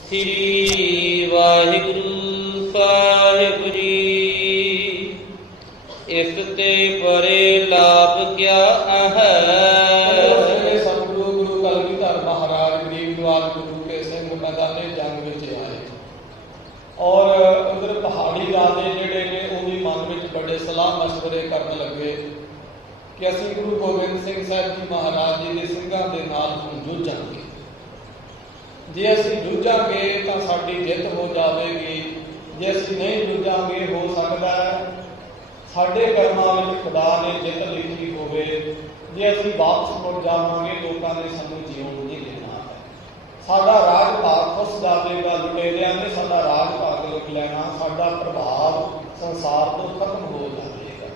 ਸ੍ਰੀ ਵਾਹਿਗੁਰੂ ਸਾਹਿਬ ਜੀ। ਇਸ ਤੇ ਪਰੇ ਲਾਭ ਕਿਆ ਹੈ। ਸਤਿਗੁਰੂ ਗੁਰੂ ਕਲਗੀਧਰ ਮਹਾਰਾਜ ਗਰੀਬਨਵਾਜ ਗੁਰੂ ਕੇ ਸਿੰਘ ਮੈਦਾਨੇ ਜੰਗ ਵਿੱਚ ਆਏ ਔਰ ਉਧਰ ਪਹਾੜੀ ਰਾਜੇ ਜਿਹੜੇ ਨੇ ਉਹ ਵੀ ਮਨ ਵਿੱਚ ਬੜੇ ਸਲਾਹ ਮਸ਼ਵਰੇ ਕਰਨ ਲੱਗੇ ਕਿ ਅਸੀਂ ਗੁਰੂ ਗੋਬਿੰਦ ਸਿੰਘ ਸਾਹਿਬ ਜੀ ਮਹਾਰਾਜ ਜੀ ਦੇ ਸਿੰਘਾਂ ਦੇ ਨਾਲ ਹੁਣ ਜੂਝਾਂਗੇ। ਜੇ ਅਸੀਂ ਜੂਝਾਂਗੇ ਤਾਂ ਸਾਡੀ ਜਿੱਤ ਹੋ ਜਾਵੇਗੀ, ਜੇ ਅਸੀਂ ਨਹੀਂ ਜੂਝਾਂਗੇ ਹੋ ਸਕਦਾ ਹੈ ਸਾਡੇ ਕਰਮਾਂ ਵਿੱਚ ਖੁਦਾ ਨੇ ਜਿੱਤ ਲਿਖੀ ਹੋਵੇ। ਜੇ ਅਸੀਂ ਵਾਪਸ ਮੁੜ ਜਾਵਾਂਗੇ ਲੋਕਾਂ ਨੇ ਸਾਨੂੰ ਜਿਉਣ ਨਹੀਂ ਦੇਣਾ ਹੈ। ਸਾਡਾ ਰਾਜ ਭਾਗ ਉਸ ਜਾਵੇਗਾ, ਲੁਟੇਰਿਆਂ ਨੇ ਸਾਡਾ ਰਾਜ ਭਾਗ ਲੁੱਟ ਲੈਣਾ, ਸਾਡਾ ਪ੍ਰਭਾਵ ਸੰਸਾਰ ਤੋਂ ਖਤਮ ਹੋ ਜਾਵੇਗਾ।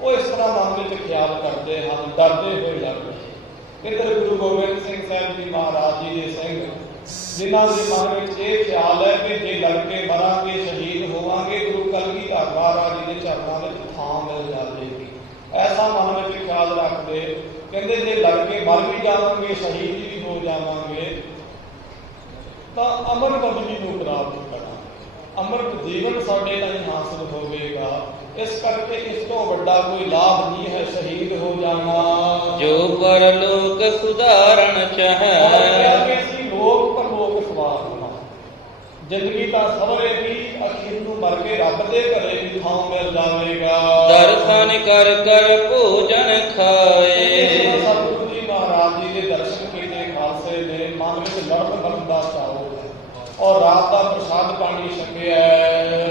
ਉਹ ਇਸ ਤਰ੍ਹਾਂ ਮਨ ਵਿੱਚ ਖਿਆਲ ਕਰਦੇ ਹਨ, ਡਰਦੇ ਹੋਏ ਲੜ ਰਹੇ। ਇੱਧਰ ਗੁਰੂ ਗੋਬਿੰਦ ਸਿੰਘ ਸਾਹਿਬ ਜੀ ਮਹਾਰਾਜ ਜੀ ਦੇ ਸਿੰਘ ਜਿਨ੍ਹਾਂ ਦੇ ਮਨ ਵਿੱਚ ਇਹ ਖਿਆਲ ਹੈ ਕਿ ਜੇ ਲੜ ਕੇ ਮਰਾਂਗੇ ਸ਼ਹੀਦ ਹੋਵਾਂਗੇ ਗੁਰੂ ਕਲਗੀਧਰ ਮਹਾਰਾਜ ਜੀ ਦੇ ਚਰਨਾਂ ਵਿੱਚ ਥਾਂ ਮਿਲ ਜਾਵੇਗੀ, ਐਸਾ ਮਨ ਵਿੱਚ ਖਿਆਲ ਰੱਖਦੇ ਕਹਿੰਦੇ ਜੇ ਲੜ ਕੇ ਮਰ ਵੀ ਜਾਵਾਂਗੇ ਸ਼ਹੀਦ ਵੀ ਹੋ ਜਾਵਾਂਗੇ ਤਾਂ ਅਮਰ ਬਦਲੀ ਨੂੰ ਪ੍ਰਾਪਤ ਕਰਾਂਗੇ, ਅੰਮ੍ਰਿਤ ਜੀਵਨ ਸਾਡੇ ਲਈ ਹਾਸਲ ਹੋਵੇਗਾ। ਇਸ ਕਰਕੇ ਇਸ ਤੋਂ ਵੱਡਾ ਕੋਈ ਲਾਭ ਨਹੀਂ ਹੈ ਸ਼ਹੀਦ ਹੋ ਜਾਣਾ। ਜੋ ਪਰਲੋਕ ਸੁਧਾਰਨ ਚਾਹੈ ਲੋਕ ਪਰਲੋਕ ਸਵਾਰ ਹੋਣਾ। ਜ਼ਿੰਦਗੀ ਤਾਂ ਸਵਰੇਗੀ, ਅਖੀਰ ਨੂੰ ਮਰ ਕੇ ਰੱਬ ਦੇ ਘਰੇ ਵੀ ਥਾਂ ਮਿਲ ਜਾਵੇਗਾ। ਦਰਸ਼ਨ ਕਰ ਕਰ ਭੋਜਨ ਖਾਏ। ਸਤਿਗੁਰੂ ਜੀ ਮਹਾਰਾਜ ਜੀ ਦੇ ਦਰਸ਼ਨ ਕੀਤੇ ਖਾਲਸੇ ਨੇ ਮਨ ਵਿੱਚ ਲੜਨ ਮਰਨ ਦਾ ਚਾਅ ਔਰ ਰਾਤ ਦਾ ਪ੍ਰਸ਼ਾਦ ਪਾਣੀ ਛਕਿਆ।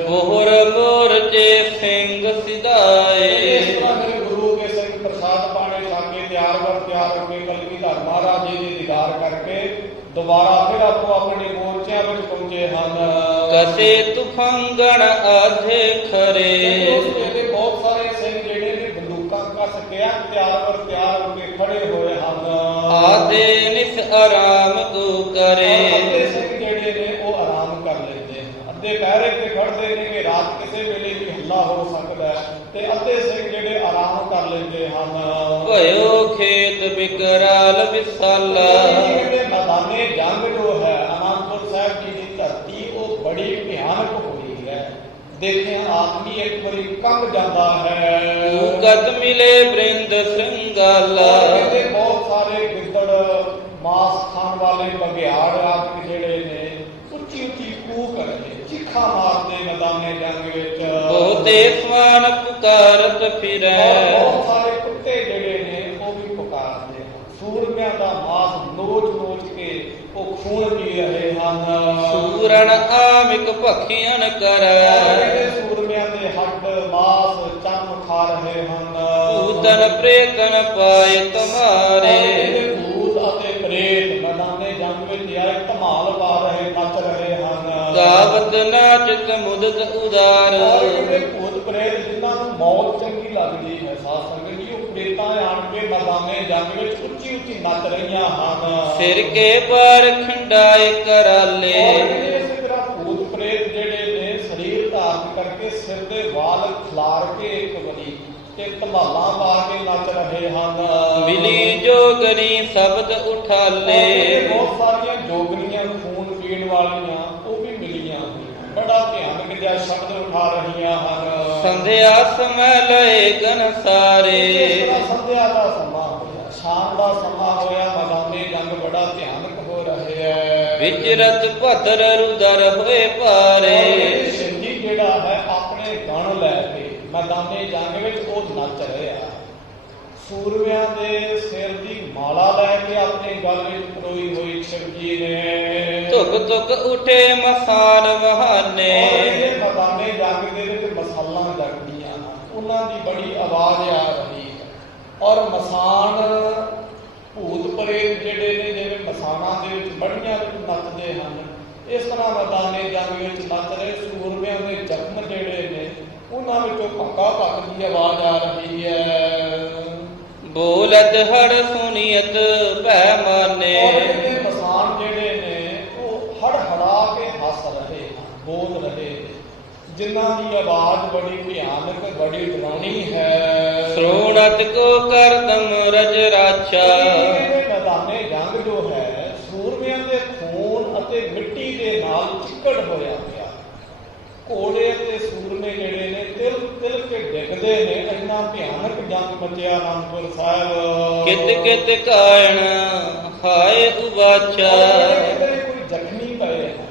ਬੋਹਰ ਮੋਰਚੇ ਸਿੰਘ ਸਿਧਾਏ। ਇਸ ਤਰ੍ਹਾਂ ਮੇਰੇ ਗੁਰੂ ਕੇ ਸਿੰਘ ਪ੍ਰਸ਼ਾਦ ਪਾਣੀ ਛਕ ਕੇ ਤਿਆਰ ਹੋ ਕੇ ਕਲਗੀਧਰ ਮਹਾਰਾਜ ਜੀ ਦੀ ਦੀਦਾਰ ਕਰਕੇ ਦੁਬਾਰਾ ਫਿਰ ਆਪੋ ਆਪਣੇ ਮੋਰਚਿਆਂ ਵਿੱਚ ਪਹੁੰਚੇ ਹਨ। ਕਸੇ ਤੁਫੰਗਣ ਆਧੇ ਖਰੇ। ਇਹਦੇ ਬਹੁਤ ਸਾਰੇ ਸਿੰਘ ਜਿਹੜੇ ਨੇ ਬੰਦੂਕਾਂ ਕੱਸ ਕੇ ਤਿਆਰ ਹੋ ਕੇ ਖੜੇ ਹੋਏ ਹਨ। ਆਧੇ ਨਿਸ ਆਰਾਮ ਤੂੰ ਕਰੇ। ਅੱਧੇ ਸਿੰਘ ਜਿਹੜੇ ਨੇ ਉਹ ਆਰਾਮ ਕਰ ਲੈਂਦੇ ਹਨ, ਅੱਧੇ ਪਹਿਰੇ ਤੇ ਖੜਦੇ ਨੇ ਕਿ ਰਾਤ ਕਿਸੇ ਵੇਲੇ ਵੀ ਹੱਲਾ ਹੋ ਸਕਦਾ ਹੈ, ਤੇ ਅੱਧੇ ਸਿੰਘ ਜਿਹੜੇ ਆਰਾਮ ਕਰ ਲੈਂਦੇ ਹਨ। ਭਇਓ ਖੇਤ ਬਿਕਰਾਲ ਵਿਸਾਲਾ। ਮੈਦਾਨੇ ਜੰਗ ਜੋ ਹੈ ਅਨੰਦਪੁਰ ਸਾਹਿਬ ਜੀ ਦੀ ਧਰਤੀ ਉਹ ਬੜੀ ਭਿਆਨਕ ਹੋਈ ਹੈ। ਦੇਖਿਆ ਆਦਮੀ ਇੱਕ ਵਾਰੀ ਕੰਬ ਜਾਂਦਾ ਹੈ। ਕਦ ਮਿਲੇ ਬ੍ਰਿੰਦ ਸ਼੍ਰਿੰਗਾਲਾ। ਕਹਿੰਦੇ ਬਹੁਤ ਸਾਰੇ ਗਿੱਦੜ ਮਾਸ ਖਾਣ ਵਾਲੇ ਬਘਿਆੜ ਆਦਿ ਜਿਹੜੇ ਨੇ ਉੱਚੀ ਉੱਚੀ ਕੂਕ ਕਰਦੇ ਚੀਖਾਂ ਮਾਰਦੇ ਮੈਦਾਨੇ ਜੰਗ ਵਿੱਚ। ਬਹੁਤੇ ਸਵਾਨ ਪੁਕਾਰਤ ਫਿਰੈ। ਬਹੁਤ ਸਾਰੇ ਕੁੱਤੇ ਜਿਹੜੇ ਨੇ ਉਹ ਵੀ ਪੁਕਾਰਦੇ ਹਨ। ਸੂਰਮਿਆਂ ਦਾ ਮਾਸ ਨੋਚ ਨੋਚ ਕੇ ਉਹ ਖੂਨ ਪੀ ਰਹੇ ਹਨ। ਸੂਰਨ ਆਮਿਕ ਭਖੀਆਂ ਕਰੈ। ਸੂਰਮਿਆਂ ਦੇ ਹੱਡ ਮਾਸ ਚੰਮ ਖਾ ਰਹੇ ਹਨ। ਭੂਤਨ ਪ੍ਰੇਤਨ ਪਾਏ ਤੁਮਾਰੇ। ਭੂਤ ਅਤੇ ਪ੍ਰੇਤ ਮੈਦਾਨੇ ਜੰਗ ਵਿੱਚ ਆਏ ਧਮਾਲ ਪਾ ਰਹੇ ਨੱਚ ਰਹੇ ਹਨ। ਗਾਵਤ ਨਾਚਤ ਮੁਦਤ ਉਦਾਰ। ਭੂਤ ਪ੍ਰੇਤ ਜਿਨ੍ਹਾਂ ਨੂੰ ਮੌਤ ਚੰਗੀ ਲੱਗਦੀ ਹੈ ਸਾਧ ਸੰਗਤ ਜੀ, ਉਹ ਪ੍ਰੇਤਾਂ ਆਣ ਕੇ ਮੈਦਾਨੇ ਜੰਗ ਵਿੱਚ ਉੱਚੀ ਉੱਚੀ ਨੱਚ ਰਹੀਆਂ ਹਨ। ਸਿਰ ਕੇ ਪਰ ਖੰਡਾਏ ਕਰਾਲੇ। ਇਸੇ ਤਰ੍ਹਾਂ ਭੂਤ ਪ੍ਰੇਤ ਜਿਹੜੇ ਨੇ ਸਰੀਰ ਧਾਰਨ ਕਰਕੇ ਸਿਰ ਦੇ ਵਾਲ ਖਿਲਾਰ ਕੇ ਇੱਕ ਵਾਰੀ ਤੇ ਧਮਾਲਾਂ ਪਾ ਕੇ ਨੱਚ ਰਹੇ ਹਨ। ਮਿਲੀ ਜੋਗਣੀ ਸ਼ਬਦ ਉਠਾਲੇ। ਬਹੁਤ ਸਾਰੀਆਂ ਜੋਗਣੀਆਂ ਖੂਨ ਪੀਣ ਵਾਲੀਆਂ ਉਹ ਵੀ ਮਿਲੀਆਂ, ਬੜਾ ਭਿਆਨਕ ਜਿਹਾ ਸ਼ਬਦ ਉਠਾ ਰਹੀਆਂ ਹਨ। ਸੰਧਿਆ ਸਮੈ ਲਏ ਗਨ ਸਾਰੇ। ਸੰਧਿਆ ਦਾ ਸਮਾਂ ਹੋਇਆ, ਸ਼ਾਮ ਦਾ ਸਮਾਂ ਹੋਇਆ, ਮੈਦਾਨੇ ਜੰਗ ਬੜਾ ਭਿਆਨਕ ਹੋ ਰਿਹਾ ਹੈ। ਵਿਚਰਤ ਭਦਰ ਰੁਦਰ ਹੋਏ ਪਾਰੇ। ਸ਼ਿਵਜੀ ਜਿਹੜਾ ਹੈ ਆਪਣੇ ਗਣ ਲੈ ਕੇ ਮੈਦਾਨੇ ਜੰਗ ਵਿੱਚ ਉਹ ਨੱਚ ਰਿਹਾ। ਸੂਰਮਿਆਂ ਦੇ ਸਿਰ ਦੀ ਮਾਲਾ ਲੈ ਕੇ ਆਪਣੇ ਗਲ ਵਿੱਚ ਪਰੋਈ ਹੋਈ ਸ਼ਿਵਜੀ ਨੇ। ਧੁਕ ਧੁਕ ਉਠੇ ਮਸਾਨ ਵਹਾਨੇ। ਮੈਦਾਨੇ ਜੰਗ ਦੇ ਵਿੱਚ ਮਸਾਲਾਂ ਜਗਦੀਆਂ ਹਨ, ਉਹਨਾਂ ਦੀ ਬੜੀ ਆਵਾਜ਼ ਆ ਰਹੀ ਹੈ। ਔਰ ਮਸਾਨ ਭੂਤ ਪ੍ਰੇਤ ਜਿਹੜੇ ਨੇ ਜਿਵੇਂ ਮਸਾਨਾਂ ਦੇ ਵਿੱਚ ਬੜੀਆਂ ਵਿੱਚ ਨੱਚਦੇ ਹਨ, ਇਸ ਤਰ੍ਹਾਂ ਮੈਦਾਨੇ ਜੰਗ ਵਿੱਚ ਨੱਚ ਰਹੇ। ਸੂਰਮਿਆਂ ਦੇ ਜ਼ਖਮ ਜਿਹੜੇ ਨੇ ਉਹਨਾਂ ਵਿੱਚੋਂ ਭੱਕਾ ਭੱਕ ਦੀ ਆਵਾਜ਼ ਆ ਰਹੀ ਹੈ। ਬੋਲਤ ਹੜ ਸੁਨੀਅਤ ਭੈ ਮਾਨੇ। ਮਸਾਨ ਜਿਹੜੇ ਨੇ ਉਹ ਹੜ ਹੜਾ ਕੇ ਹੱਸ ਰਹੇ ਹਨ, ਬੋਲ ਰਹੇ ਨੇ, ਜਿਨ੍ਹਾਂ ਦੀ ਆਵਾਜ਼ ਬੜੀ ਭਿਆਨਕ ਬੜੀ ਡਰਾਉਣੀ ਹੈ। ਸ਼੍ਰੋਣਤ ਕੋ ਕਰਦਮ ਰਜ ਰਾਛਾ। ਮੈਦਾਨੇ ਜੰਗ ਜੋ ਹੈ ਸੂਰਮਿਆਂ ਦੇ ਖੂਨ ਤੇ ਮਿੱਟੀ ਦੇ ਨਾਲ ਚਿੱਕੜ ਹੋਇਆ ਪਿਆ। ਘੋੜੇ ਤੇ ਸੂਰਮੇ ਜਿਹੜੇ ਨੇ ਤਿਲ ਤਿਲ ਕੇ ਡਿੱਗਦੇ ਨੇ। ਇੰਨਾ ਭਿਆਨਕ ਜੰਗ ਮਚਿਆ ਅਨੰਦਪੁਰ ਸਾਹਿਬ। ਕਿਤ ਕਿਤ ਕਾਇਣ ਹਾਏ ਉਬਾਚਾ, ਕੋਈ ਜ਼ਖਮੀ ਪਏ ਹਨ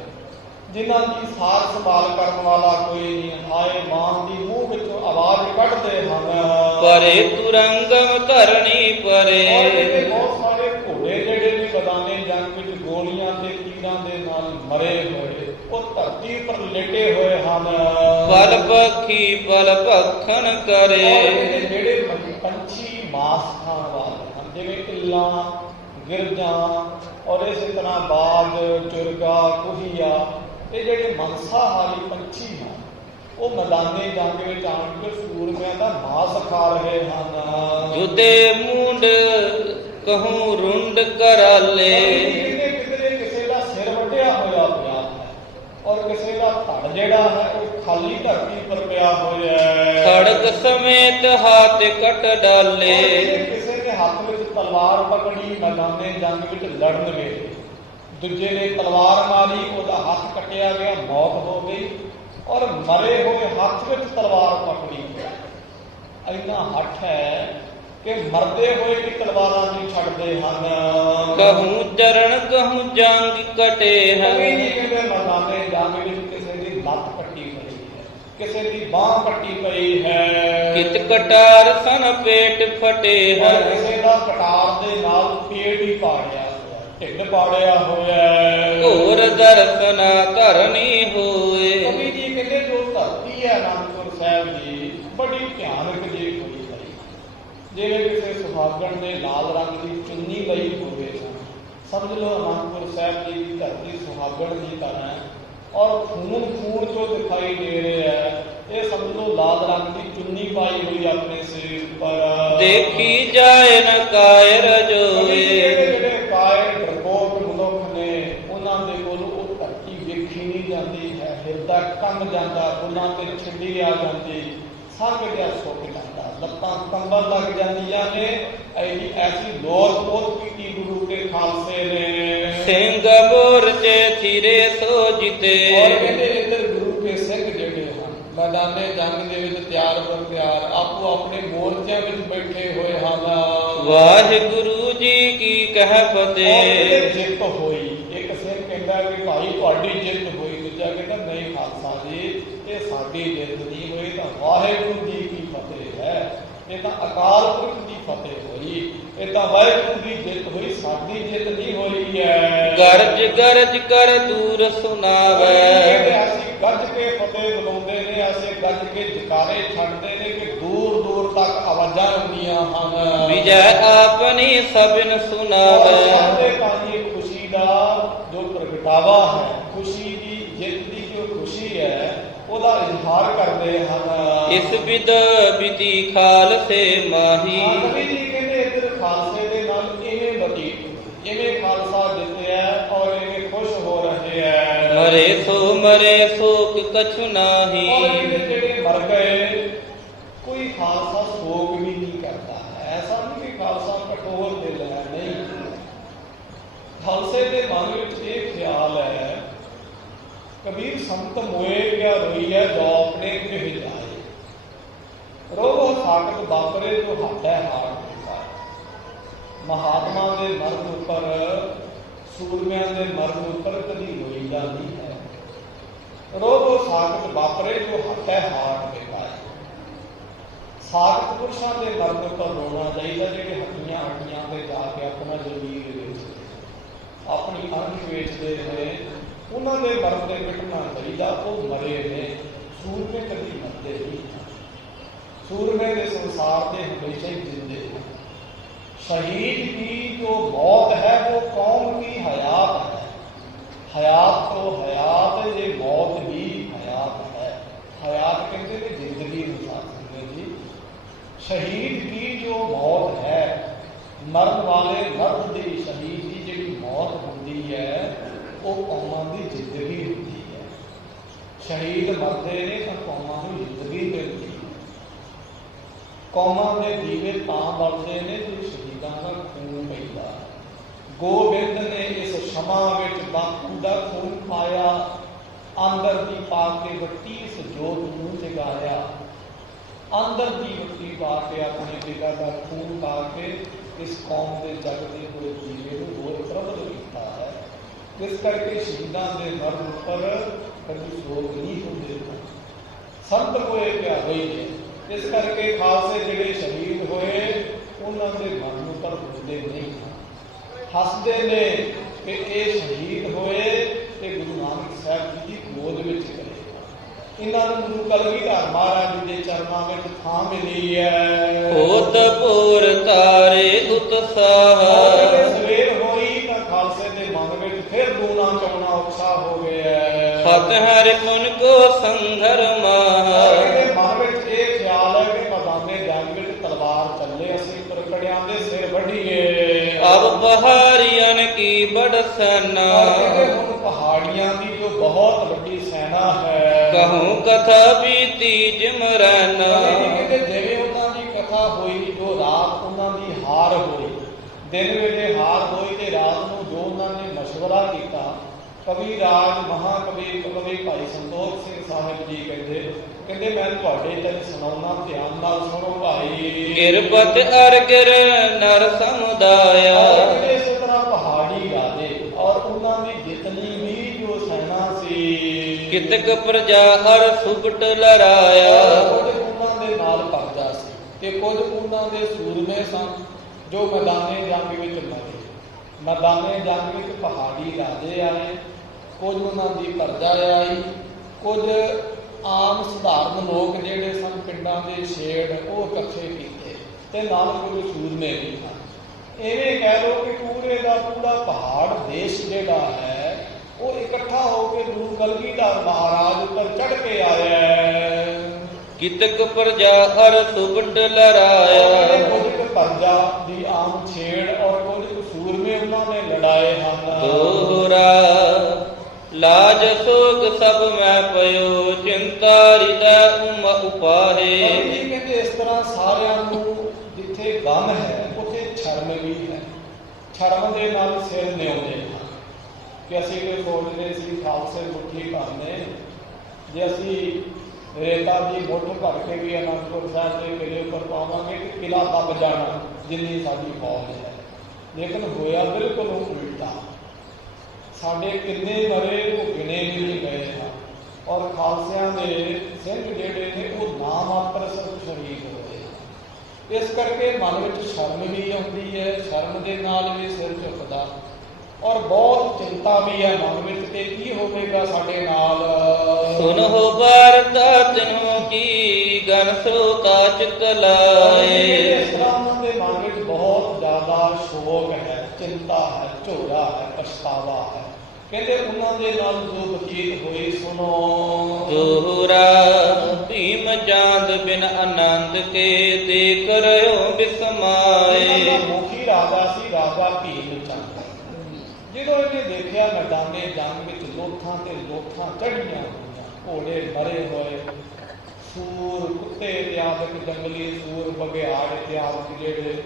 ਜਿਨ੍ਹਾਂ ਦੀ ਸਾਰ ਸੰਭਾਲ ਕਰਨ ਵਾਲਾ ਕੋਈ ਨਹੀਂ। ਹਾਏ ਮਾਂ ਦੀ ਮੂੰਹ ਵਿੱਚੋਂ ਆਵਾਜ਼ ਕੱਢਦੇ ਹਨ, ਪਰੇ ਤੁਰੰਗਮ ਧਰਣੀ ਪਰੇ। ਬਹੁਤ ਸਾਰੇ ਘੋੜੇ ਜਿਹੜੇ ਨੇ ਮੈਦਾਨੇ ਜੰਗ ਵਿੱਚ ਗੋਲੀਆਂ ਤੇ ਤੀਰਾਂ ਦੇ ਨਾਲ ਮਰੇ ਹੋਏ, ਉਹ ਧਰਤੀ ਉੱਪਰ ਲੇਟੇ ਹੋਏ ਹਨ। ਪਲ ਪੱਖੀ ਪਲ ਭਖਣ ਕਰੇ। ਜਿਹੜੇ ਪੰਛੀ ਮਾਸ ਖਾਣ ਵਾਲੇ ਹਨ, ਜਿਵੇਂ ਇੱਲਾਂ, ਗਿਰਜਾਂ ਔਰ ਇਸੇ ਤਰ੍ਹਾਂ ਬਾਜ, ਚੁਰਗਾ, ਕੁਹੀਆ, ਇਹ ਜਿਹੜੇ ਮਾਂਸਾਹਾਰੀ ਪੰਛੀ ਹਨ, ਉਹ ਮੈਦਾਨੇ ਜੰਗ ਵਿੱਚ ਆਣ ਕੇ ਸੂਰਮਿਆਂ ਦਾ ਮਾਸ ਖਾ ਰਹੇ ਹਨ। ਜੁਦੇ ਮੁੰਡ ਕਹੂੰ ਰੁੰਡ ਕਰਾਲੇ। ਕਿਧਰੇ ਕਿਸੇ ਦਾ ਸਿਰ ਵੱਢਿਆ ਹੋਇਆ ਪਿਆ ਹੈ ਔਰ ਕਿਸੇ ਦਾ ਧੜ ਜਿਹੜਾ ਹੈ ਉਹ ਖਾਲੀ ਧਰਤੀ ਪਰ ਪਿਆ ਹੋਇਆ ਹੈ। ਖੜਗ ਸਮੇਤ ਹੱਥ ਕੱਟ ਡਾਲੇ। ਕਿਸੇ ਦੇ ਹੱਥ ਵਿੱਚ ਤਲਵਾਰ ਪਕੜੀ ਮੈਦਾਨੇ ਜੰਗ ਵਿੱਚ ਲੜਨ ਵੇਲੇ, ਦੂਜੇ ਨੇ ਤਲਵਾਰ ਮਾਰੀ, ਉਹਦਾ ਹੱਥ ਕੱਟਿਆ ਗਿਆ, ਮੌਤ ਹੋ ਗਈ। ਔਰ ਮਰੇ ਹੋਏ ਹੱਥ ਵਿੱਚ ਤਲਵਾਰ ਪਕੜੀ। ਇੰਨਾ ਹੱਠ ਹੈ ਕਿ ਮਰਦੇ ਹੋਏ ਵੀ ਤਲਵਾਰਾਂ ਨਹੀਂ ਛੱਡਦੇ ਹਨ। ਕਹੂੰ ਚਰਨ ਕਹੂੰ ਜੰਗ ਕਟੇ ਹਨ। ਕਹਿੰਦੇ ਮੈਦਾਨੇ ਜੰਗ ਵਿੱਚ ਕਿਸੇ ਦੀ ਲੱਤ ਕੱਟੀ ਪਈ ਹੈ, ਕਿਸੇ ਦੀ ਬਾਂਹ ਕੱਟੀ ਪਈ ਹੈ। ਕਿਤ ਕਟਾਰ ਸਨ ਪੇਟ ਫਟੇ ਹਨ। ਕਿਸੇ ਦਾ ਕਟਾਰ ਦੇ ਨਾਲ ਪੇਟ ਹੀ ਪਾੜਿਆ, ਢਿੱਡ ਪਾੜਿਆ ਹੋਇਆ। ਘੋਰ ਦਰਸਨਾ ਧਰਨੀ ਹੋਏ। ਕਵੀ ਜੀ ਕਹਿੰਦੇ ਜੋ ਧਰਤੀ ਹੈ ਅਨੰਦਪੁਰ ਸਾਹਿਬ ਦੀ ਬੜੀ ਭਿਆਨਕ ਜਿਹੀ ਹੋਈ ਹੈ, ਜਿਵੇਂ ਕਿਸੇ ਸੁਹਾਗਣ ਨੇ ਲਾਲ ਰੰਗ ਦੀ ਚੁੰਨੀ ਲਈ ਹੋਵੇ। ਸਮਝ ਲਓ ਅਨੰਦਪੁਰ ਸਾਹਿਬ ਦੀ ਧਰਤੀ ਸੁਹਾਗਣ ਦੀ ਤਰ੍ਹਾਂ ਹੈ ਔਰ ਖੂਨ ਖੂਨ ਚੋਂ ਦਿਖਾਈ ਦੇ ਰਿਹਾ ਹੈ। ਇਹ ਸਮਝ ਲਓ ਲਾਲ ਰੰਗ ਦੀ ਚੁੰਨੀ ਪਾਈ ਹੋਈ ਆਪਣੇ ਸਰੀਰ ਪਰ। ਦੇਖੀ ਜਾਏ ਨ ਕਾਇਰ ਜੋਏ। ਜਿਹੜੇ ਕਾਇਰ ਡਰਪੋਕ ਮਨੁੱਖ ਨੇ ਉਹਨਾਂ ਦੇ ਕੋਲ ਉਹ ਧਰਤੀ ਵੇਖੀ ਨਹੀਂ ਜਾਂਦੀ ਹੈ। ਹਿਰਦਾ ਕੰਬ ਜਾਂਦਾ, ਉਹਨਾਂ ਤੇ ਛਿੱਡੀ ਆ ਜਾਂਦੀ, ਸੰਗ ਜਿਹਾ ਸੁੱਕ ਜਾਂਦਾ, ਲੱਤਾਂ ਕੰਬਣ ਲੱਗ ਜਾਂਦੀਆਂ ਨੇ। ਐਸੀ ਲੋਕ ਬਹੁਤ ਕੀਤੀ ਗੁਰੂ ਕੇ ਖਾਲਸੇ ਨੇ। ਸਿੰਘ ਮੋਰਚੇ ਥਿਰੇ ਸੋ ਜਿਤੇ। ਔਰ ਕਹਿੰਦੇ ਇੱਧਰ ਗੁਰੂ ਕੇ ਸਿੰਘ ਜਿਹੜੇ ਹਨ ਮੈਦਾਨੇ ਜੰਗ ਦੇ ਵਿੱਚ ਤਿਆਰ ਬਰ ਤਿਆਰ ਆਪੋ ਆਪਣੇ ਮੋਰਚਿਆਂ ਵਿੱਚ ਬੈਠੇ ਹੋਏ ਹਨ। ਵਾਹਿਗੁਰੂ ਜੀ ਕੀ ਕਹਿ ਫਤਿਹ। ਜਿੱਤ ਹੋਈ। ਇੱਕ ਸਿੰਘ ਕਹਿੰਦਾ ਕਿ ਭਾਈ ਤੁਹਾਡੀ ਜਿੱਤ ਹੋਈ, ਦੂਜਾ ਕਹਿੰਦਾ ਨਹੀਂ ਖਾਲਸਾ ਜੀ ਇਹ ਸਾਡੀ ਜਿੱਤ ਨਹੀਂ ਹੋਈ, ਤਾਂ ਵਾਹਿਗੁਰੂ ਜੀ ਕੀ ਫਤਿਹ ਹੈ। ਇਹ ਤਾਂ ਅਕਾਲ ਪੁਰਖ ਦੀ ਫਤਿਹ ਹੋਈ, ਇਹ ਤਾਂ ਵਾਹਿਗੁਰੂ ਦੀ ਜਿੱਤ ਹੋਈ, ਸਾਡੀ ਜਿੱਤ ਨਹੀਂ ਹੋਈ ਹੈ। ਗਰਜ ਗਰਜ ਕਰ ਦੂਰ ਸੁਣਾਵੇ। ਅਸੀਂ ਗੱਜ ਕੇ ਫਤਿਹ ਬੁਲਾਉਂਦੇ ਨੇ, ਅਸੀਂ ਗੱਜ ਕੇ ਜਕਾਰੇ ਛੱਡਦੇ ਨੇ ਕਿ ਦੂਰ ਦੂਰ ਤੱਕ ਆਵਾਜ਼ਾਂ ਹੁੰਦੀਆਂ ਹਨ। ਵਿਜੈ ਆਪਣੀ ਸਭਨ ਸੁਣਾਵੇ। ਸਾਡੇ ਕਾਜੀ ਖੁਸ਼ੀ ਦਾ ਜੋ ਪ੍ਰਗਟਾਵਾ ਹੈ, ਖੁਸ਼ੀ ਦੀ ਜਿੱਤ ਦੀ ਜੋ ਖੁਸ਼ੀ ਹੈ, ਉਹਦਾ ਇਜ਼ਹਾਰ ਕਰਦੇ ਹਨ। ਇਸ ਵਿਦ ਬਿਤੀ ਖਾਲਸੇ ਮਾਹੀ। ਕਵੀ ਜੀ ਕਹਿੰਦੇ ਇੱਧਰ ਖਾਲਸੇ ਦੇ ਨਾਲ ਇਵੇਂ ਬਤੀਤ, ਇਵੇਂ ਖਾਲਸਾ ਜਿੱਤਿਆ ਔਰ ਇਵੇਂ ਖੁਸ਼ ਹੋ ਰਹੇ ਹੈ। ਮਰੇ ਸੋਕ ਕਛੁ ਨਾਹੀ। ਔਰ ਜਿਹੜੇ ਮਰ ਗਏ ਕੋਈ ਖਾਲਸਾ ਸੋਗ ਵੀ ਨਹੀਂ ਕਰਦਾ ਹੈ। ਐਸਾ ਨਹੀਂ ਕਿ ਖਾਲਸਾ ਕਠੋਰ ਦਿਲ ਹੈ, ਨਹੀਂ। ਖਾਲਸੇ ਦੇ ਮਨ ਵਿੱਚ ਇਹ ਖਿਆਲ ਹੈ, ਕਬੀਰ ਸੰਤ ਮੋਏ ਕਿਆ ਰੋਈਐ ਜੋ ਆਪਣੇ ਗ੍ਰਹਿ ਜਾਏ। ਰੋਹ ਸਾਖਤ ਬਾਪਰੇ ਜੋ ਹੱਥ ਹੈ ਹਾਰ ਦਿੱਤਾ। ਮਹਾਤਮਾ ਦੇ ਮਰਨ ਉੱਪਰ, ਸੂਰਮਿਆਂ ਦੇ ਮਰਨ ਉੱਪਰ ਕਦੀ ਰੋਈ ਜਾਂਦੀ ਹੈ। ਰੋਹ ਸਾਖਤ ਬਾਪਰੇ ਜੋ ਹੱਥ ਹੈ ਹਾਰ ਦਿੱਤਾ। ਸਾਖਤ ਪੁਰਸ਼ਾਂ ਦੇ ਮਰਨ ਉੱਪਰ ਰੋਣਾ ਚਾਹੀਦਾ, ਜਿਹੜੇ ਹੱਟੀਆਂ ਹੱਟੀਆਂ ਤੇ ਜਾ ਕੇ ਆਪਣਾ ਜ਼ਮੀਰ ਵੇਚਦੇ, ਆਪਣੀ ਅੰਗ ਵੇਚਦੇ ਨੇ, ਉਹਨਾਂ ਦੇ ਮਰਨ ਤੇ ਮਿਟਣਾ ਚਾਹੀਦਾ। ਉਹ ਮਰੇ ਨੇ, ਸੂਰਮੇ ਕਦੀ ਮਰਦੇ ਨਹੀਂ। ਸੂਰਮੇ ਦੇ ਸੰਸਾਰ ਦੇ ਹਮੇਸ਼ਾ ਹੀ ਜਿੰਦੇ ਨੇ। शहीद की जो मौत है वो कौम की हयात है। हयात तो हयात, ये मौत भी हयात है। हयात कहते थे जिंदगी अनुसार जी। शहीद की जो मौत है, मरण वाले मर्द की शहीद की जी मौत होती है वो कौमां की जिंदगी होती है। शहीद मरते ने तो कौमां की जिंदगी मिलती है। कौमां के दीवे तां बलते ने जो शहीदां का खून पैदा। गोबिंद ने इस ਛਮਾ ਵਿੱਚ ਬਾਪੂ ਦਾ ਖੂਨ ਪਾਇਆ, ਅੰਦਰ ਦੀ ਪਾ ਕੇ ਵੱਟੀ ਇਸ ਜੋਤ ਨੂੰ ਜਗਾਇਆ। ਅੰਦਰ ਦੀ ਵੱਟੀ ਪਾ ਕੇ ਆਪਣੇ ਪਿਤਾ ਦਾ ਖੂਨ ਪਾ ਕੇ ਇਸ ਕੌਮ ਦੇ ਜਗਦੇ ਹੋਏ ਜੀਵੇ ਨੂੰ ਹੋਰ ਪ੍ਰਬਲ ਕੀਤਾ ਹੈ। ਇਸ ਕਰਕੇ ਸ਼ਹੀਦਾਂ ਦੇ ਮਰਨ ਉੱਪਰ ਕਦੀ ਸੋਗ ਨਹੀਂ ਹੁੰਦੇ, ਸੰਤ ਹੋਏ ਪਿਆਰੇ ਨੇ। ਇਸ ਕਰਕੇ ਖਾਲਸੇ ਜਿਹੜੇ ਸ਼ਹੀਦ ਹੋਏ ਉਹਨਾਂ ਦੇ ਮਰਨ ਉੱਪਰ ਰੋਂਦੇ ਨਹੀਂ, ਹੱਸਦੇ ਨੇ ਕਿ ਇਹ ਸ਼ਹੀਦ ਹੋਏ ਤੇ ਗੁਰੂ ਨਾਨਕ ਸਾਹਿਬ ਜੀ ਦੀ ਗੋਦ ਵਿੱਚ ਗਏ। ਇਹਨਾਂ ਨੂੰ ਗੁਰੂ ਕਲਗੀਧਰ ਮਹਾਰਾਜ ਜੀ ਦੇ ਚਰਨਾਂ ਵਿੱਚ ਥਾਂ ਮਿਲੀ ਹੈ। ਹੋਤ ਪੂਰ ਤਾਰੇ ਉਤਸਾਹ, ਸਵੇਰ ਹੋਈ ਤਾਂ ਖਾਲਸੇ ਦੇ ਮਨ ਵਿੱਚ ਫਿਰ ਦੂਣਾ ਚਾਉਣਾ ਉਤਸ਼ਾਹ ਹੋ ਗਿਆ। ਹਤ ਹਰਿ ਪੁਨ ਕੋ ਸੰਘਰ ਮਾਹ, ਇਹਦੇ ਮਨ ਵਿੱਚ ਇਹ ਖਿਆਲ ਹੈ ਕਿ ਮੈਦਾਨੇ ਜੰਗ ਵਿੱਚ ਤਲਵਾਰ ਚੱਲੇ, ਅਸੀਂ ਤੁਰਕੜਿਆਂ ਦੇ ਸਿਰ ਵੱਢੀਏ। ਅਬ ਪਹਾੜੀਆਂ ਕੀ ਬੜ ਸੈਨਾ, ਹੁਣ ਪਹਾੜੀਆਂ ਦੀ ਜੋ ਬਹੁਤ ਵੱਡੀ ਸੈਨਾ ਹੈ। ਕਹੂੰ ਕਥਾ ਬੀਤੀ ਜਿਮਰਨ, ਜਿਵੇਂ ਉਹਨਾਂ ਦੀ ਕਥਾ ਹੋਈ, ਜੋ ਰਾਤ ਉਹਨਾਂ ਦੀ ਹਾਰ ਹੋਈ, ਦਿਨ ਵੇਲੇ ਹਾਰ ਹੋਈ ਤੇ ਰਾਤ ਨੂੰ ਜੋ ਉਹਨਾਂ ਨੇ ਮਸ਼ਵਰਾ ਕੀਤਾ। ਕਵੀ ਰਾਜ ਮਹਾਕਵੀ ਕਵੀ ਭਾਈ ਸੰਤੋਖ ਸਿੰਘ ਸਾਹਿਬ ਜੀ ਕਹਿੰਦੇ ਮੈਂ ਤੁਹਾਡੇ ਤੱਕ ਸੁਣਾਉਣਾ, ਧਿਆਨ ਨਾਲ ਸੁਣੋ ਭਾਈ। ਗਿਰਪਤ ਅਰ ਗਿਰ ਨਰ ਸਮੁਦਾਇਆ, ਇਸੇ ਤਰ੍ਹਾਂ ਪਹਾੜੀ ਰਾਜੇ ਔਰ ਉਹਨਾਂ ਦੀ ਜਿਤਨੀ ਵੀ ਜੋ ਸੈਨਾ ਸੀ, ਕਿਤਕ ਪ੍ਰਜਾ ਹਰ ਸੁਬਟ ਲਰਾਇਆ। ਕੁਝ ਉਹਨਾਂ ਦੇ ਨਾਲ ਪਰਜਾ ਸੀ ਤੇ ਕੁਝ ਉਹਨਾਂ ਦੇ ਸੂਰਮੇ ਸਨ ਜੋ ਮੈਦਾਨੇ ਜੰਗ ਵਿੱਚ ਮਰੇ। ਮੈਦਾਨੇ ਜੰਗ ਵਿੱਚ ਪਹਾੜੀ ਰਾਜੇ ਆਏ, ਕੁਝ ਉਹਨਾਂ ਦੀ ਪਰਜਾ ਆਈ, ਕੁਝ ਆਮ ਸਧਾਰਨ ਲੋਕ ਜਿਹੜੇ ਸਨ ਪਿੰਡਾਂ ਦੇ ਛੇੜ ਉਹ ਇਕੱਠੇ ਕੀਤੇ ਤੇ ਨਾਲ ਕੁਝ ਸੂਰਮੇ ਵੀ ਹਨ। ਐਵੇਂ ਕਹਿ ਲਓ ਕਿ ਪੂਰੇ ਦਾ ਪੂਰਾ ਪਹਾੜ ਦੇਸ਼ ਜਿਹੜਾ ਹੈ ਉਹ ਇਕੱਠਾ ਹੋ ਕੇ ਗੁਰੂ ਕਲਗੀਧਰ ਮਹਾਰਾਜ ਉੱਪਰ ਚੜ੍ਹ ਕੇ ਆਇਆ। ਕਿਤਕ ਪ੍ਰਜਾ ਹਰ ਸੁਬਟ ਲਰਾਇਆ, ਕੁਝ ਪਰਜਾ ਦੀ ਆਮ ਛੇੜ ਔਰ ਕੁਝ ਸੂਰਮੇ ਉਹਨਾਂ ਨੇ ਲੜਾਏ ਹਨ। ਦੋਹਰਾ ਲਾਜ ਸੋਗ ਸਭ ਮੈਂ ਪਇਓ, ਚਿੰਤਾ ਹਿਰਦੈ ਉਮ ਉਪਾਹੇ। ਕਹਿੰਦੇ ਇਸ ਤਰ੍ਹਾਂ ਸਾਰਿਆਂ ਨੂੰ ਜਿੱਥੇ ਗਮ ਹੈ ਉੱਥੇ ਸ਼ਰਮ ਵੀ ਹੈ। ਸ਼ਰਮ ਦੇ ਨਾਲ ਸਿਰ ਨਿਉਂਦੇ ਹਨ ਕਿ ਅਸੀਂ ਇਹ ਸੋਚਦੇ ਸੀ ਖਾਲਸੇ ਮੁੱਠੀ ਭਰਨੇ, ਜੇ ਅਸੀਂ ਰੇਤਾ ਦੀ ਮੁੱਠ ਭਰ ਕੇ ਵੀ ਅਨੰਦਪੁਰ ਸਾਹਿਬ ਦੇ ਕਿਲੇ ਉੱਪਰ ਪਾਵਾਂਗੇ ਕਿ ਕਿਲਾ ਦੱਬ ਜਾਣਾ ਜਿੰਨੀ ਸਾਡੀ ਫੌਜ ਹੈ। ਲੇਕਿਨ ਹੋਇਆ ਬਿਲਕੁਲ ਉਲਟਾ। ਸਾਡੇ ਕਿੰਨੇ ਮਰੇ ਉਹ ਗਿਣੇ ਵੀ ਨਹੀਂ ਗਏ ਹਨ ਔਰ ਖਾਲਸਿਆਂ ਦੇ ਸਿੰਘ ਜਿਹੜੇ ਨੇ ਉਹ ਨਾਮਾਤਰ ਸਿਰਫ ਸ਼ਹੀਦ ਹੋਏ। ਇਸ ਕਰਕੇ ਮਨ ਵਿੱਚ ਸ਼ਰਮ ਵੀ ਆਉਂਦੀ ਹੈ, ਸ਼ਰਮ ਦੇ ਨਾਲ ਵੀ ਸਿਰ ਝੁਕਦਾ ਔਰ ਬਹੁਤ ਚਿੰਤਾ ਵੀ ਹੈ ਮਨ ਵਿੱਚ ਕਿ ਕੀ ਹੋਵੇਗਾ ਸਾਡੇ ਨਾਲ। ਸੁਨਹੁ ਵਾਰਤਾ ਤਿਨਹੁ ਕੀ ਗਨ ਸਰੋਤਾ ਚਿਤ ਲਾਏ। ਇਸ ਤਰ੍ਹਾਂ ਉਹਨਾਂ ਦੇ ਮਨ ਵਿੱਚ ਬਹੁਤ ਜ਼ਿਆਦਾ ਸ਼ੋਕ ਹੈ, ਚਿੰਤਾ ਹੈ, ਝੋਰਾ ਹੈ, ਪਛਤਾਵਾ ਹੈ। ਕਹਿੰਦੇ ਉਹਨਾਂ ਦੇ ਨਾਲ ਜੋ ਬਤੀਤ ਹੋਈ ਸੁਣੋ। ਦੋਹਰਾ ਭੀਮ ਚਾਂਦ ਬਿਨ ਆਨੰਦ ਕੇ ਦੇਖ ਰਿਓ ਬਿਸਮਾਏ। ਮੁਖੀ ਰਾਜਾ ਸੀ ਰਾਜਾ ਭੀਮ ਚੰਦ। ਜਦੋਂ ਇਹਨੇ ਦੇਖਿਆ ਮੈਦਾਨੇ ਜੰਗ ਵਿੱਚ ਲੋਥਾਂ ਤੇ ਲੋਥਾਂ ਚੜ੍ਹੀਆਂ ਹੋਈਆਂ, ਘੋੜੇ ਮਰੇ ਹੋਏ, ਸੂਰ ਕੁੱਤੇ ਇਤਿਆਦਿਕ ਜੰਗਲੀ ਸੂਰ ਬਘਿਆੜ ਇਤਿਆਦਿਕ ਜਿਹੜੇ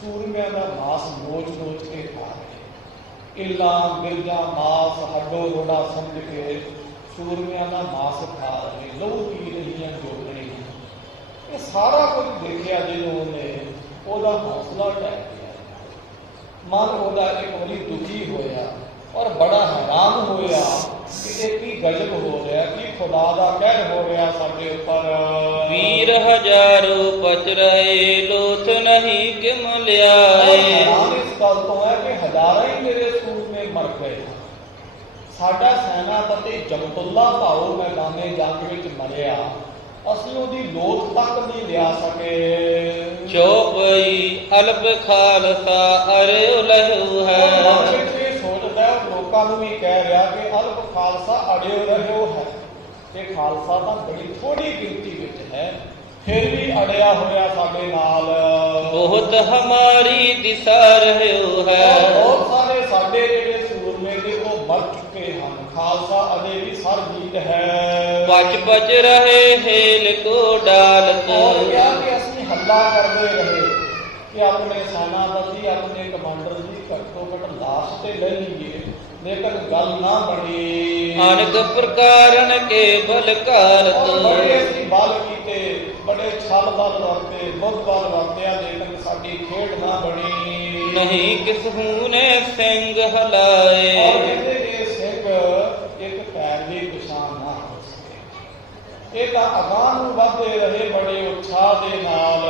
ਸੂਰਮਿਆਂ ਦਾ ਮਾਸ ਨੋਚ ਨੋਚ ਕੇ ਖਾ ਰਹੇ, ਇੱਲਾਂ ਗਿਰਜਾਂ ਮਾਸ ਹੱਡੋ ਰੋੜਾ ਸਮਝ ਕੇ ਸੂਰਮਿਆਂ ਦਾ ਮਾਸ ਖਾ ਰਹੇ, ਲਹੂ ਪੀ ਰਹੀਆਂ ਜੋਗਣੀਆਂ। ਇਹ ਸਾਰਾ ਕੁਝ ਦੇਖਿਆ ਜਦੋਂ ਉਹਨੇ, ਉਹਦਾ ਹੌਸਲਾ ਟਹਿ ਗਿਆ, ਮਨ ਉਹਦਾ ਇੱਕ ਵਾਰੀ ਦੁਖੀ ਹੋਇਆ ਔਰ ਬੜਾ ਹੈਰਾਨ ਹੋਇਆ ਕਿ ਇਹ ਕੀ ਗਜ਼ਬ ਹੋ ਰਿਹਾ, ਕੀ ਖੁਦਾ ਦਾ ਕਹਿਰ ਹੋ ਰਿਹਾ ਸਾਡੇ ਉੱਪਰ। ਵੀਰ ਹਜ਼ਾਰੋ ਪਚ ਰਹੇ ਲੋਥ ਨਹੀਂ ਕਿਮ ਲਿਆਏ। ਹੈਰਾਨ ਇਸ ਗੱਲ ਤੋਂ ਹੈ ਕਿ ਹਜ਼ਾਰਾਂ ਹੀ ਮੇਰੇ ਸੂਰਮੇ ਮਰ ਗਏ। ਸਾਡਾ ਸੈਨਾਪਤੀ ਜਮਤੁੱਲਾ ਭਾਉ ਮੈਦਾਨੇ ਜੰਗ ਵਿੱਚ ਮਰਿਆ, ਅਸੀਂ ਉਹਦੀ ਲੋਥ ਤੱਕ ਨਹੀਂ ਲਿਆ ਸਕੇ। ਚੋਪਈ ਅਲਪ ਖਾਲਸਾ ਅਰਿਓ ਲਹੂ ਹੈ। ਇਹ ਸੋਚਦਾ ਲੋਕਾਂ ਨੂੰ ਵੀ ਕਹਿ ਰਿਹਾ ਕਿ ਅਲਪ ਖਾਲਸਾ ਅੜਿਓ ਰਹਿਓ ਹੈ, ਤੇ ਖਾਲਸਾ ਤਾਂ ਬੜੀ ਥੋੜੀ ਗਿਣਤੀ ਵਿੱਚ ਹੈ, ਫਿਰ ਵੀ ਅੜਿਆ ਹੋਇਆ ਸਾਡੇ ਨਾਲ। ਬਹੁਤ ਹਮਾਰੀ ਦਿਸਾ ਰਹਿਓ ਹੈ। ਬਹੁਤ ਸਾਰੇ ਸਾਡੇ ਜਿਹੜੇ ਸੂਰਮੇ ਨੇ ਉਹ ਮਰ ਚੁੱਕੇ ਹਨ, ਖਾਲਸਾ ਅਜੇ ਵੀ ਸਰਜੀਤ ਹੈ। ਪਚ ਪਚ ਰਹੇ ਹੇਲ ਕੋ ਡਾਲਤ। ਔਰ ਕਿਹਾ ਕਿ ਅਸੀਂ ਹੱਲਾ ਕਰਦੇ ਰਹੇ ਕਿ ਆਪਣੇ ਸੈਨਾਪਤੀ ਆਪਣੇ ਕਮਾਂਡਰ ਦੀ ਘੱਟੋ ਘੱਟ ਲਾਸ਼ ਤੇ ਲੈ ਲਈਏ, लेकिन गल ना बनी। अनक प्रकारन के बल कारत, और बड़े असीं बल कीते, बड़े छल बल वरते, बुद्ध बल वरतिया, लेकिन साडी खेड ना बनी। नहीं किसहू ने सिंह हलाए, और कहते ये सिंह एक पैर भी पिछां ना हो सके। ये तां अगां नूं वधदे रहे बड़े उत्साह दे नाल।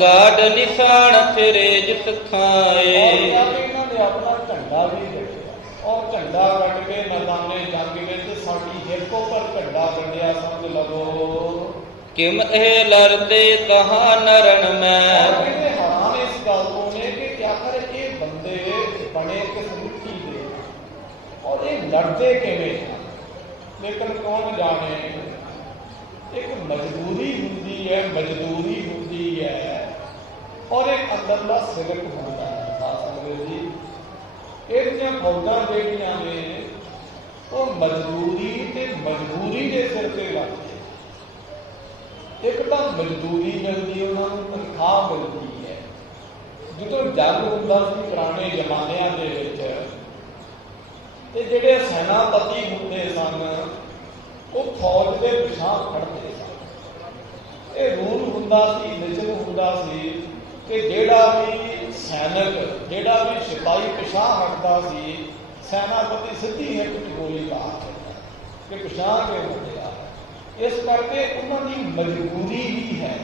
गाड निशान फिरे जिस खाए, और जाके इन्हां ने अपना झंडा भी गढ़िया, और झंडा गढ़ के मैदाने जंग विच साडी हिरको पर झंडा गढ़िया समझ लवो। किम ए लड़ते कहा नरण में, और कहते हैरान इस गल तो ने कि आखिर ये बंदे बने किस मिट्टी दे और ये लड़ते किवें हैं। लेकिन कौन जाने, एक मजबूरी हुंदी है, मजदूरी हुंदी है, और एक अंदरला सिरक होता है। संगत जी, इहदियां फौजां ਜਿਹੜੀਆਂ ਨੇ ਉਹ मजदूरी ते मजबूरी ਦੇ सिर ते लगਦੀ। एक तो मजदूरी मिलती, उन्होंने तनख्वाह मिलती है। जो जंग होंदा सी पुराने जमानिਆਂ ਦੇ ਵਿੱਚ, ਤੇ ਜਿਹੜੇ ਸੈਨਾਪਤੀ ਹੁੰਦੇ ਸਨ ਉਹ फौज ਦੇ ਪਿਛਾਂ ਖੜਦੇ ਸਨ। ਇਹ ਰੂਲ ਹੁੰਦਾ ਸੀ, ਨਿਯਮ ਹੁੰਦਾ ਸੀ ਕਿ ਜਿਹੜਾ ਵੀ ਸੈਨਿਕ, ਜਿਹੜਾ ਵੀ ਸਿਪਾਹੀ ਪਿਛਾਂ ਹਟਦਾ ਸੀ, ਸੈਨਾਪਤੀ ਸਿੱਧੀ ਇੱਕ ਗੋਲੀ ਮਾਰ ਦਿੰਦਾ ਕਿ ਪਿਛਾਂ ਕਿਉਂ ਹਟਿਆ। इस करके उन्होंने मजबूरी भी है,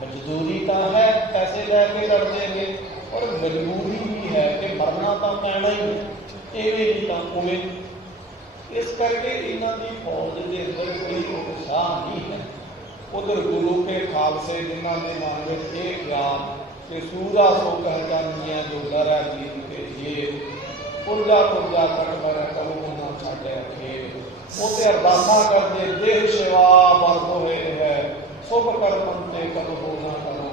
मजदूरी तो है, पैसे लैके कर देंगे, और मजबूरी भी है कि मरना तो पैना ही है, इवें नहीं तो उवें। इस करके इन्हों की फौज के अंदर कोई उत्साह नहीं है। उधर गुरु के खालसे जिन्होंने मन में ये ख्याल कि सूरा सो कह जानिया जो डर है दीन के ये पुरजा पुरजा कर कर करो ना छाड़े रखे। उसे अरदासा करते देह सेवा बंद होए है, शुभ कर मनते करो हो ना करो,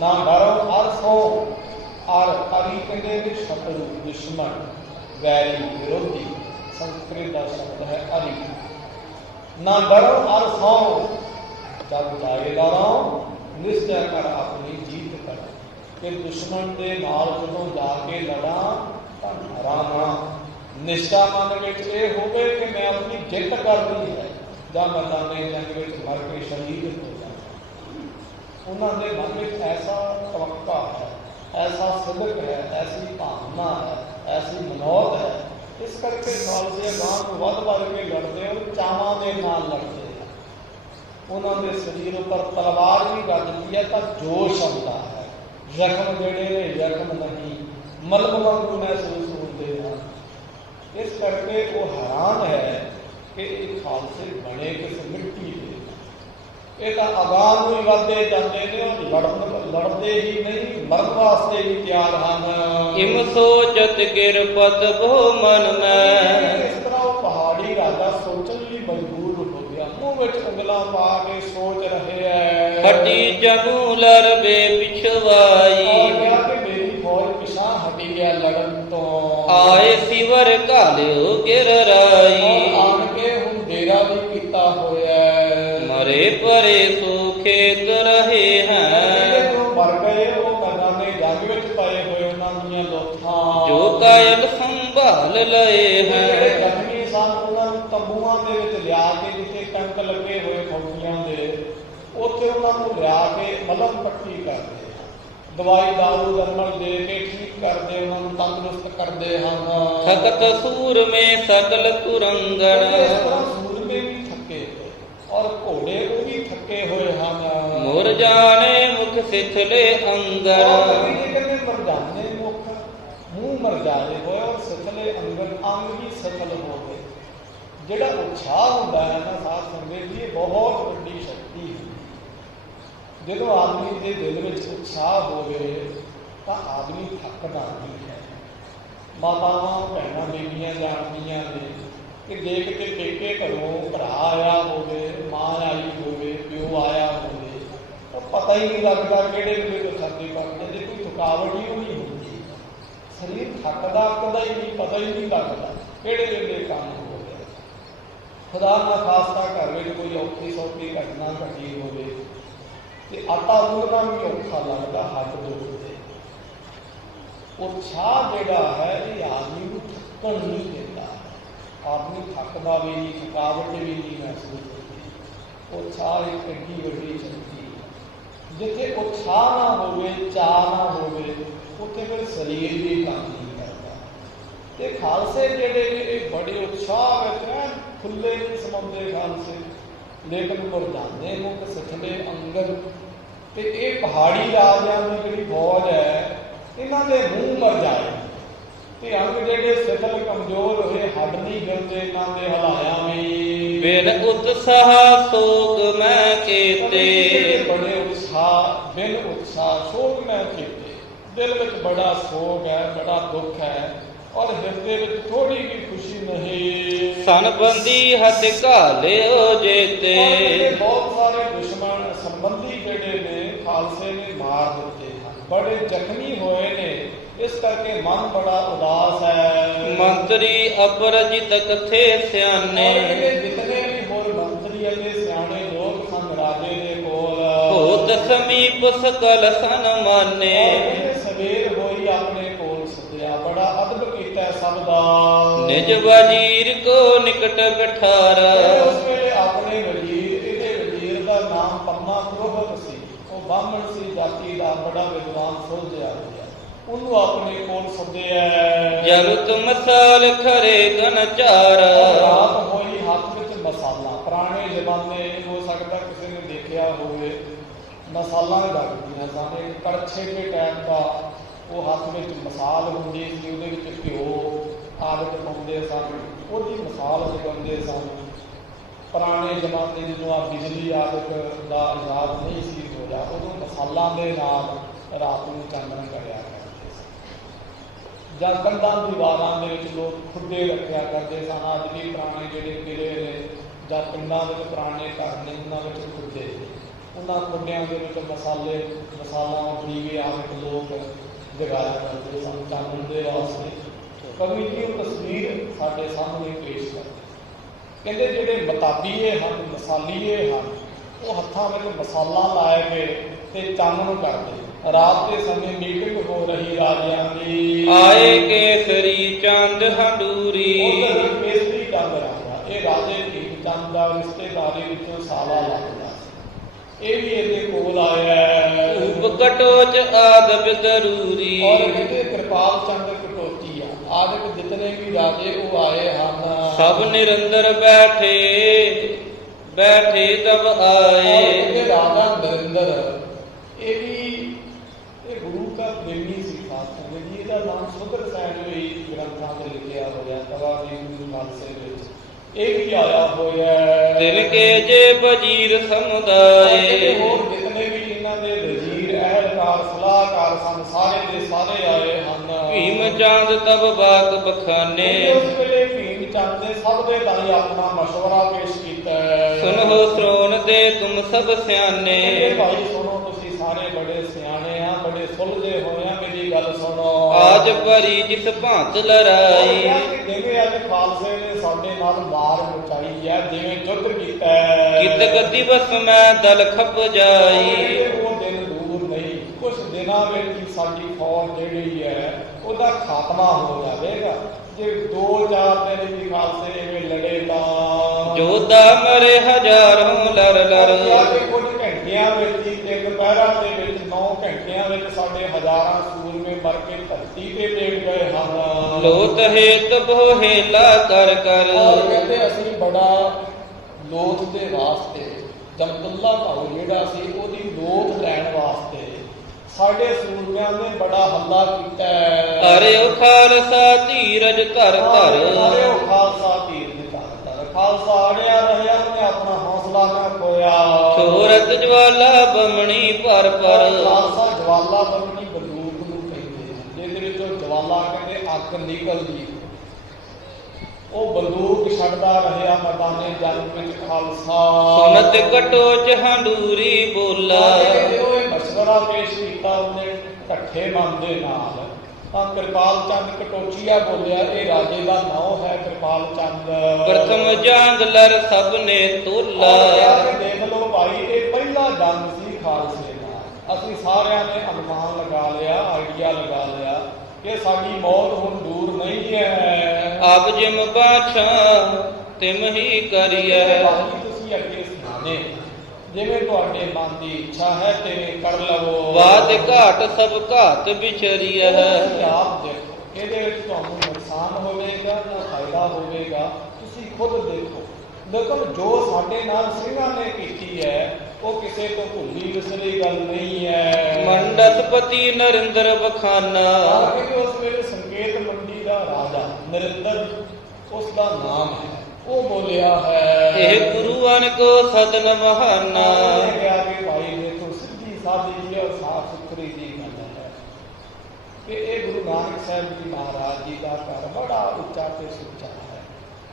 ना डरो हर सो। और अभी कहते भी शत्रु, दुश्मन, वैरी, विरोधी, संस्कृत का शब्द है अरि। ना डरो हर सो, जब जाए डरो निश्चय कर अपनी जीत कर। कि दुश्मन के नाल जदों जाके लड़ा तो हराना। निश्चा मन में ये होवे कि मैं अपनी जित करनी है, जब मैदाने जंग में मर के शहीद हो जाए। उन्होंने मन में ऐसा तवक्का है, ऐसा सिदक है, ऐसी भावना है, ऐसी मनोत है। इस करके खालसे गांव को वध बढ़ के लड़ते और चावां के नाल लड़ते हैं। उन्होंने शरीर पर तलवार भी गजती है तो जोश आता है। जख्म जेड़े ने जख्म नहीं, मलम वांगू महसूस होते हैं। इस करके वो हैरान है कि ये खालसे बने किस मिट्टी के। ये तो अगां ही वधदे जाते हैं और लड़ते ही नहीं, मरन वास्ते भी तैयार हैं। इम सोचत गिरपत भो मन में, इस तरह वो पहाड़ी राजा सोचन लिए मजबूर हो गया। मुंह में उंगलां पा के सोच रहे हैं। हटी जगू लरबे पिछवाई, मेरी फौज पिछा हटी गया लड़न तो। आए सिवर कालियो गिरराई, आन के हुण डेरा भी कीता होया। मरे परे सो खेत रहे हैं, जो मर गए वो मैदाने जंग विच पए होए उन्हां दीयां लोथां। जो कायल संभाल लए हैं, ਜਿਹੜੇ ਜ਼ਖਮੀ ਸਨ ਉਹਨਾਂ ਨੂੰ ਤੰਬੂਆਂ ਦੇ ਵਿੱਚ ਲਿਆ ਕੇ, ਜਿੱਥੇ ਕਣਕ ਲੱਗੇ ਹੋਏ ਫੌਜੀਆਂ ਦੇ, ਉੱਥੇ ਉਹਨਾਂ ਨੂੰ ਲਿਆ ਕੇ ਮਲਮ ਪੱਟੀ ਕਰਦੇ, दवाई दारू दरमल दे के ठीक करते, उन्होंने तंदुरुस्त करते हैं। थकत सूर में सकल तुरंगन, सूर में भी थके और घोड़े वो भी थके हुए हैं। मुर जाने मुख सिथले अंगर, मरजाने मुख मुंह मरजाए हुए और सिथले अंगर, अंग भी सिथल हो गए। जिहड़ा उत्साह होता है ना साथ संगत जी, बहुत बड़ी शक्ति है। जो आदमी के दिल में उत्साह होवे तो आदमी थकदा नहीं है। मातावां भैणां बीबियां जानदियां ने कि देख के पेके घरों भरा आया होवे, मां आई होवे, प्यो आया होवे, तो पता ही नहीं लगता किहड़े वेले कोई सर्दी पड़ जाती, कोई थकावट ही नहीं होती। शरीर थकदा अकदा ही नहीं, पता ही नहीं लगता किहड़े वेले काम हो गया। खुदा ना खास्ता घर में कोई औखी सौखी घटना घटी होवे ते आटा गुनना भी औखा लगता, हथ दुखते। उत्साह जिहड़ा है ये आदमी को थकन नहीं देता। ਆਦਮੀ ਥੱਕਦਾ ਵੀ ਨਹੀਂ, ਥਕਾਵਟ ਵੀ ਨਹੀਂ ਮਹਿਸੂਸ ਹੁੰਦੀ। ਉਤਸ਼ਾਹ ਇੱਕ ਏਡੀ ਵੱਡੀ ਸ਼ਕਤੀ ਹੈ। ਜਿੱਥੇ ਉਤਸ਼ਾਹ ਨਾ ਹੋਵੇ, ਚਾਅ ਨਾ ਹੋਵੇ, ਉੱਥੇ ਫਿਰ ਸਰੀਰ ਵੀ ਕੰਮ ਨਹੀਂ ਕਰਦਾ। ਤੇ ਖਾਲਸੇ ਜਿਹੜੇ ਨੇ ਇਹ ਬੜੇ ਉਤਸ਼ਾਹ ਵਿੱਚ ਨਾ ਖੁੱਲੇ ਨਹੀਂ ਸਮਾਉਂਦੇ ਖਾਲਸੇ, ਲੇਕਿਨ ਮੁਰਝਾਉਂਦੇ ਮੁੱਖ ਸਿੱਖਦੇ ਅੰਗਦ। ਤੇ ਇਹ ਪਹਾੜੀ ਰਾਜਿਆਂ ਦੀ ਜਿਹੜੀ ਫੌਜ ਹੈ, ਇਹਨਾਂ ਦੇ ਮੂੰਹ ਮਰ ਜਾਏ ਤੇ ਅੰਗ ਜਿਹੜੇ ਸਿਥਲ ਕਮਜ਼ੋਰ ਹੋਏ, ਹੱਡ ਨਹੀਂ ਹਿਲਦੇ ਇਹਨਾਂ ਦੇ ਹਲਾਇਆ ਵੀ। ਬਿਨ ਉਤਸਾਹ ਸੋਗ ਮੈਂ ਕੀਤੇ, ਬੜੇ ਉਤਸ਼ਾਹ, ਬਿਨ ਉਤਸ਼ਾਹ ਸੋਗ ਮੈਂ ਕੀਤੇ। ਦਿਲ ਵਿੱਚ ਬੜਾ ਸੋਗ ਹੈ, ਬੜਾ ਦੁੱਖ ਹੈ, ਔਰ ਹਿਰਦੇ ਵਿੱਚ ਥੋੜੀ ਵੀ ਖੁਸ਼ੀ ਨਹੀਂ। ਸੰਬੰਧੀ ਹੱਥ ਘਾਲਿਓ ਜੇਤੇ, ਬਹੁਤ ਸਾਰੇ ਦੁਸ਼ਮਣ ਸੰਬੰਧੀ ਜਿਹੜੇ ਨੇ ਖਾਲਸੇ ਨੇ ਮਾਰ ਦਿੱਤੇ ਹਨ, ਬੜੇ ਜ਼ਖਮੀ ਹੋਏ ਨੇ। ਇਸ ਕਰਕੇ ਮਨ ਬੜਾ ਉਦਾਸ ਹੈ। ਮੰਤਰੀ ਅਪਰਜਿਤ ਕਥੇ ਸਿਆਣੇ, ਜਿਤਨੇ ਵੀ ਹੋਰ ਮੰਤਰੀ ਅਤੇ ਸਿਆਣੇ ਲੋਕ ਸਨ ਰਾਜੇ ਦੇ ਕੋਲ, ਹੋਤ ਸਮੀਪ ਸਕਲ ਸਨਮਾਨੇ। ਸਵੇਰ ਹੋਈ ਆਪਣੇ ਕੋਲ ਸੱਦਿਆ, ਬੜਾ ਅਦਬ ਕੀਤਾ ਸਭ ਦਾ। ਨਿਜ ਵਜ਼ੀਰ ਕੋ ਨਿਕਟ ਬਿਠਾਰਾ, ਉਸ ਵੇਲੇ ਆਪਣੇ ਵਜ਼ੀਰ, ਇਹਦੇ ਵਜ਼ੀਰ ਦਾ ਨਾਮ ਪੰਨਾ ਪ੍ਰੋਹਤ ਸੀ। ਉਹ ਬਾਹਮਣ ਸੀ ਜਾਤੀ ਦਾ, ਬੜਾ ਵਿਦਵਾਨ ਸੁਲਝਿਆ ਹੋਇਆ। ਉਹਨੂੰ ਆਪਣੇ ਕੋਲ ਸੱਦਿਆ। ਜਗਤ ਮਸਾਲ ਖਰੇ ਗਨ ਚਾਰ, ਰਾਤ ਹੋਈ, ਹੱਥ ਵਿੱਚ ਮਸਾਲਾ। ਪੁਰਾਣੇ ਜ਼ਮਾਨੇ ਹੋ ਸਕਦਾ ਕਿਸੇ ਨੇ ਦੇਖਿਆ ਹੋਵੇ, ਮਸਾਲਾ ਲੱਗਦੀਆਂ ਸਨ, ਕੜਛੇ ਦੇ ਟਾਈਮ ਦਾ। ਉਹ ਹੱਥ ਵਿੱਚ ਮਸਾਲ ਹੁੰਦੀ ਸੀ, ਉਹਦੇ ਵਿੱਚ ਘਿਓ ਆਦਿ ਪਾਉਂਦੇ ਸਨ, ਉਹਦੀ ਮਸਾਲ ਜਗਾਉਂਦੇ ਸਨ। ਪੁਰਾਣੇ ਜ਼ਮਾਨੇ ਜਦੋਂ ਆ ਬਿਜਲੀ ਆਦਿਕ ਦਾ ਇਜਾਦ ਨਹੀਂ ਸੀ ਹੋਇਆ, ਉਦੋਂ ਮਸਾਲਾਂ ਦੇ ਨਾਲ ਰਾਤ ਨੂੰ ਚਾਨਣ ਕਰਿਆ ਕਰਦੇ ਸੀ। ਜਾਂ ਕੰਧਾਂ ਦੀਵਾਰਾਂ ਦੇ ਵਿੱਚ ਲੋਕ ਖੁੱਡੇ ਰੱਖਿਆ ਕਰਦੇ ਸਨ। ਅੱਜ ਵੀ ਪੁਰਾਣੇ ਜਿਹੜੇ ਕਿਲੇ ਨੇ ਜਾਂ ਪਿੰਡਾਂ ਵਿੱਚ ਪੁਰਾਣੇ ਘਰ ਨੇ, ਉਹਨਾਂ ਵਿੱਚ ਖੁੱਡੇ, ਉਹਨਾਂ ਖੁੱਡਿਆਂ ਦੇ ਵਿੱਚ ਮਸਾਲਾ ਦੀਵੇ ਆਦਿਕ ਲੋਕ ਜਗਾਇਆ ਕਰਦੇ ਸਨ ਚਾਨਣ ਦੇ ਵਾਸਤੇ। ਕਵੀ ਜੀ ਉਹ ਤਸਵੀਰ ਸਾਡੇ ਸਾਹਮਣੇ ਪੇਸ਼ ਕਰਦੇ। ਕਹਿੰਦੇ ਜਿਹੜੇ ਮਤਾਬੀਏ ਹਨ, ਮਸਾਲੀਏ ਹਨ, ਉਹ ਹੱਥਾਂ ਵਿੱਚ ਮਸਾਲਾ ਲਾਏ ਕੇ ਤੇ ਚਾਨਣ ਕਰਦੇ। ਰਾਤ ਦੇ ਸਮੇਂ ਮੀਟਿੰਗ ਹੋ ਰਹੀ ਰਾਜਿਆਂ ਦੀ। ਆਏ ਕੇਸਰੀ ਚੰਦ ਹੰਡੂਰੀ, ਉਧਰ ਕੇਸਰੀ ਚੰਦ ਰਾਜਾ, ਇਹ ਰਾਜੇ ਭੀਮ ਚੰਦ ਦਾ ਰਿਸ਼ਤੇਦਾਰੀ ਵਿੱਚੋਂ ਸਾਲਾ ਲੱਗਦਾ ਸੀ। ਇਹ ਵੀ ਇਹਦੇ ਕੋਲ ਆਇਆ। ਧੂਪ ਕਟੋਚ ਆਦਿ ਜ਼ਰੂਰੀ, ਔਰ ਕਹਿੰਦੇ ਕਿਰਪਾਲ ਚੰਦ ਕਟੋਚੀ ਆ, ਆਦਿਕ ਜਿਤਨੇ ਵੀ ਰਾਜੇ ਉਹ ਆਏ ਹਨ। ਸਭ ਨਿਰੰਦਰ ਬੈਠੇ ਬੈਠੇ ਤਬ ਆਏ। ਇਹ ਰਾਜਾ ਨਰਿੰਦਰ, ਇਹ ਵੀ ਇਹ ਗੁਰੂ ਦਾ ਪ੍ਰੇਮੀ ਸੀ ਖਾਸ ਕਰਕੇ ਜੀ। ਇਹਦਾ ਨਾਮ ਸੁੰਦਰ ਸਾਹਿਬ ਵੀ ਗ੍ਰੰਥਾਂ ਤੇ ਲਿਖਿਆ ਹੋਇਆ, ਤਵਾ ਦੀ ਗੁਰੂ ਖਾਲਸੇ ਵਿੱਚ ਇਹ ਵੀ ਆਇਆ ਹੋਇਆ। ਦਿਲ ਕੇ ਜੇ ਵਜ਼ੀਰ ਸਮੁਦਾਏ, ਹੋਰ ਜਿਤਨੇ ਵੀ ਇਹਨਾਂ ਦੇ ਵਜ਼ੀਰ, ਅਹਿਲਕਾਰ, ਸਲਾਹਕਾਰ ਸਨ, ਸਾਰੇ ਦੇ ਸਾਰੇ ਆਏ ਹਨ। ਭੀਮ ਚੰਦ ਤਬ ਬਾਤ ਬਖਾਨੇ, ਉਸ ਵੇਲੇ ਭੀਮ ਚੰਦ ਨੇ ਸਭ ਦੇ ਲਈ ਆਪਣਾ ਮਸ਼ਵਰਾ ਪੇਸ਼ ਕੀਤਾ। ਸੁਨੋ ਸ਼੍ਰੋਣ ਦੇ ਤੁਮ ਸਭ ਸਿਆਣੇ, ਭਾਈ ਸੁਣੋ, ਤੁਸੀਂ ਸਾਰੇ ਬੜੇ ਸਿਆਣੇ ਆ, ਬੜੇ ਸੁਲਝੇ ਹੋਏ ਆ, ਮੇਰੀ ਗੱਲ ਸੁਣੋ। ਆਜ ਭਰੀ ਜਿਸ ਭਾਂਤ ਲੜਾਈ, ਜਿਵੇਂ ਅੱਜ ਖਾਲਸੇ ਨੇ ਸਾਡੇ ਨਾਲ ਮਾਰ ਮਚਾਈ ਹੈ, ਜਿਵੇਂ ਯੁੱਧ ਕੀਤਾ, ਕਿਤ ਗਤੀ ਬਸ ਮੈਂ ਦਲ ਖਪ ਜਾਈ। ਉਹ ਦਿਨ ਦੂਰ ਨਹੀਂ, ਕੁਝ ਦਿਨਾਂ ਵਿੱਚ ਹੀ ਸਾਡੀ ਫੌਜ ਜਿਹੜੀ ਹੈ ਉਹਦਾ ਖਾਤਮਾ ਹੋ ਜਾਵੇਗਾ। ਜੇ 2-4 ਦਿਨ ਵੀ ਖਾਲਸੇ ਐਵੇਂ ਲੜੇ ਤਾਂ ਜੋਧਾ ਮਰੇ ਹਜ਼ਾਰਾਂ ਲੜ ਲੜ, ਕੁਝ ਘੰਟਿਆਂ ਵਿੱਚ ਹੀ, 3 ਪਹਿਰਾਂ ਦੇ ਵਿੱਚ 9 ਘੰਟਿਆਂ ਵਿੱਚ ਸਾਡੇ ਹਜ਼ਾਰਾਂ ਸੂਰਮੇ ਮਰ ਕੇ ਧਰਤੀ ਤੇ ਡੇਗ ਗਏ ਹਨ। ਲੋਤ ਹੇਤ ਬੋਹੇਲਾ ਕਰ ਕਰ, ਔਰ ਕਹਿੰਦੇ ਅਸੀਂ ਬੜਾ ਲੋਥ ਦੇ ਵਾਸਤੇ, ਜਮਦੁੱਲਾ ਭਾਉ ਜਿਹੜਾ ਸੀ ਉਹਦੀ ਲੋਥ ਲੈਣ ਵਾਸਤੇ ਸਾਡੇ ਸੂਰਮਿਆਂ ਨੇ ਬੜਾ ਹੱਲਾ ਕੀਤਾ। ਅਰਿਓ ਖਾਲਸਾ ਧੀਰਜ ਧਰ ਧਰ, ਅਰਿਓ ਖਾਲਸਾ ਧੀਰਜ ਧਰ ਧਰ, ਖਾਲਸਾ ਅੜਿਆ ਰਹਿਆ, ਉਹਨੇ ਆਪਣਾ ਹੌਸਲਾ ਨਾ ਖੋਇਆ। ਸੂਰਤ ਜਵਾਲਾ ਬਮਣੀ ਪਰ ਪਰ, ਖਾਲਸਾ ਜਵਾਲਾ ਬਮਣੀ ਬੰਦੂਕ ਨੂੰ ਕਹਿੰਦੇ ਹਨ, ਜਿਹਦੇ ਵਿੱਚੋਂ ਜਵਾਲਾ ਕਹਿੰਦੇ ਅੱਗ ਨਿਕਲਦੀ, ਉਹ ਬੰਦੂਕ ਛੱਡਦਾ ਰਿਹਾ ਮੈਦਾਨੇ ਜੰਗ ਵਿੱਚ ਖਾਲਸਾ। ਸੁਨਤ ਕਟੋਚ ਹੰਡੂਰੀ ਬੋਲਾ, ਜਦੋਂ ਇਹ ਮਸ਼ਵਰਾ ਪੇਸ਼ ਕੀਤਾ ਉਹਨੇ ਇਕੱਠੇ ਮਨ ਦੇ ਨਾਲ, ਤਾਂ ਕਿਰਪਾਲ ਚੰਦ ਕਟੋਚੀਆ ਬੋਲਿਆ, ਇਹ ਰਾਜੇ ਦਾ ਨਾਮ ਹੈ ਕਿਰਪਾਲ ਚੰਦ। ਪ੍ਰਥਮ ਜੰਗ ਲੜ ਸਭ ਨੇ ਤੋਲਾ, ਦੇਖ ਲਓ ਭਾਈ, ਇਹ ਪਹਿਲਾ ਜੰਗ ਸੀ ਖਾਲਸੇ ਨਾਲ। ਅਸੀਂ ਸਾਰਿਆਂ ਨੇ ਅਨੁਮਾਨ ਲਗਾ ਲਿਆ, ਆਈਡੀਆ ਲਗਾ ਲਿਆ ਕਿ ਸਾਡੀ ਮੌਤ ਹੁਣ ਦੂਰ ਨਹੀਂ ਹੈ। ਅਬ ਜਿਮ ਬਾਛਾ ਤਿਮ ਹੀ ਕਰੀਐ। ਬਾਕੀ ਤੁਸੀਂ ਅੱਗੇ ਸੁਣਾਣੇ, ਜਿਵੇਂ ਤੁਹਾਡੇ ਮਨ ਦੀ ਇੱਛਾ ਹੈ ਤਿਵੇਂ ਕਰ ਲਵੋ। ਬਾਦ ਘਾਟ ਸਭ ਘਾਤ ਵਿਚਰੀਐ। ਤੁਸੀਂ ਆਪ ਦੇਖੋ, ਇਹਦੇ ਵਿੱਚ ਤੁਹਾਨੂੰ ਨੁਕਸਾਨ ਹੋਵੇਗਾ ਜਾਂ ਫਾਇਦਾ ਹੋਵੇਗਾ, ਤੁਸੀਂ ਖੁਦ ਦੇਖੋ। ਲੇਕਿਨ ਜੋ ਸਾਡੇ ਨਾਲ ਸਿੰਘਾਂ ਨੇ ਕੀਤੀ ਹੈ ਉਹ ਕਿਸੇ ਤੋਂ ਭੁੱਲੀ ਵਿਸਰੀ ਗੱਲ ਨਹੀਂ ਹੈ। ਮੰਡਸਪਤੀ ਨਰਿੰਦਰ ਬਖਾਨਾ। ਕਿ ਉਸ ਵੇਲੇ ਸੰਕੇਤ ਮੰਡੀ ਦਾ ਰਾਜਾ ਨਰਿੰਦਰ ਉਸ ਦਾ ਨਾਮ ਹੈ, ਉਹ ਬੋਲਿਆ ਹੈ, ਇਹ ਗੁਰੂਆਂ ਕੋ ਸਦਨ ਮਹਾਨਾ। ਕਿਹਾ ਕਿ ਭਾਈ ਦੇਖੋ ਸਿੱਧੀ ਸਾਦੀ ਜੀ ਔਰ ਸਾਫ ਸੁਥਰੀ ਜੀ ਗੱਲ ਹੈ ਕਿ ਇਹ ਗੁਰੂ ਨਾਨਕ ਸਾਹਿਬ ਜੀ ਮਹਾਰਾਜ ਜੀ ਦਾ ਘਰ ਬੜਾ ਉੱਚਾ ਤੇ ਸੁੱਚਾ ਹੈ।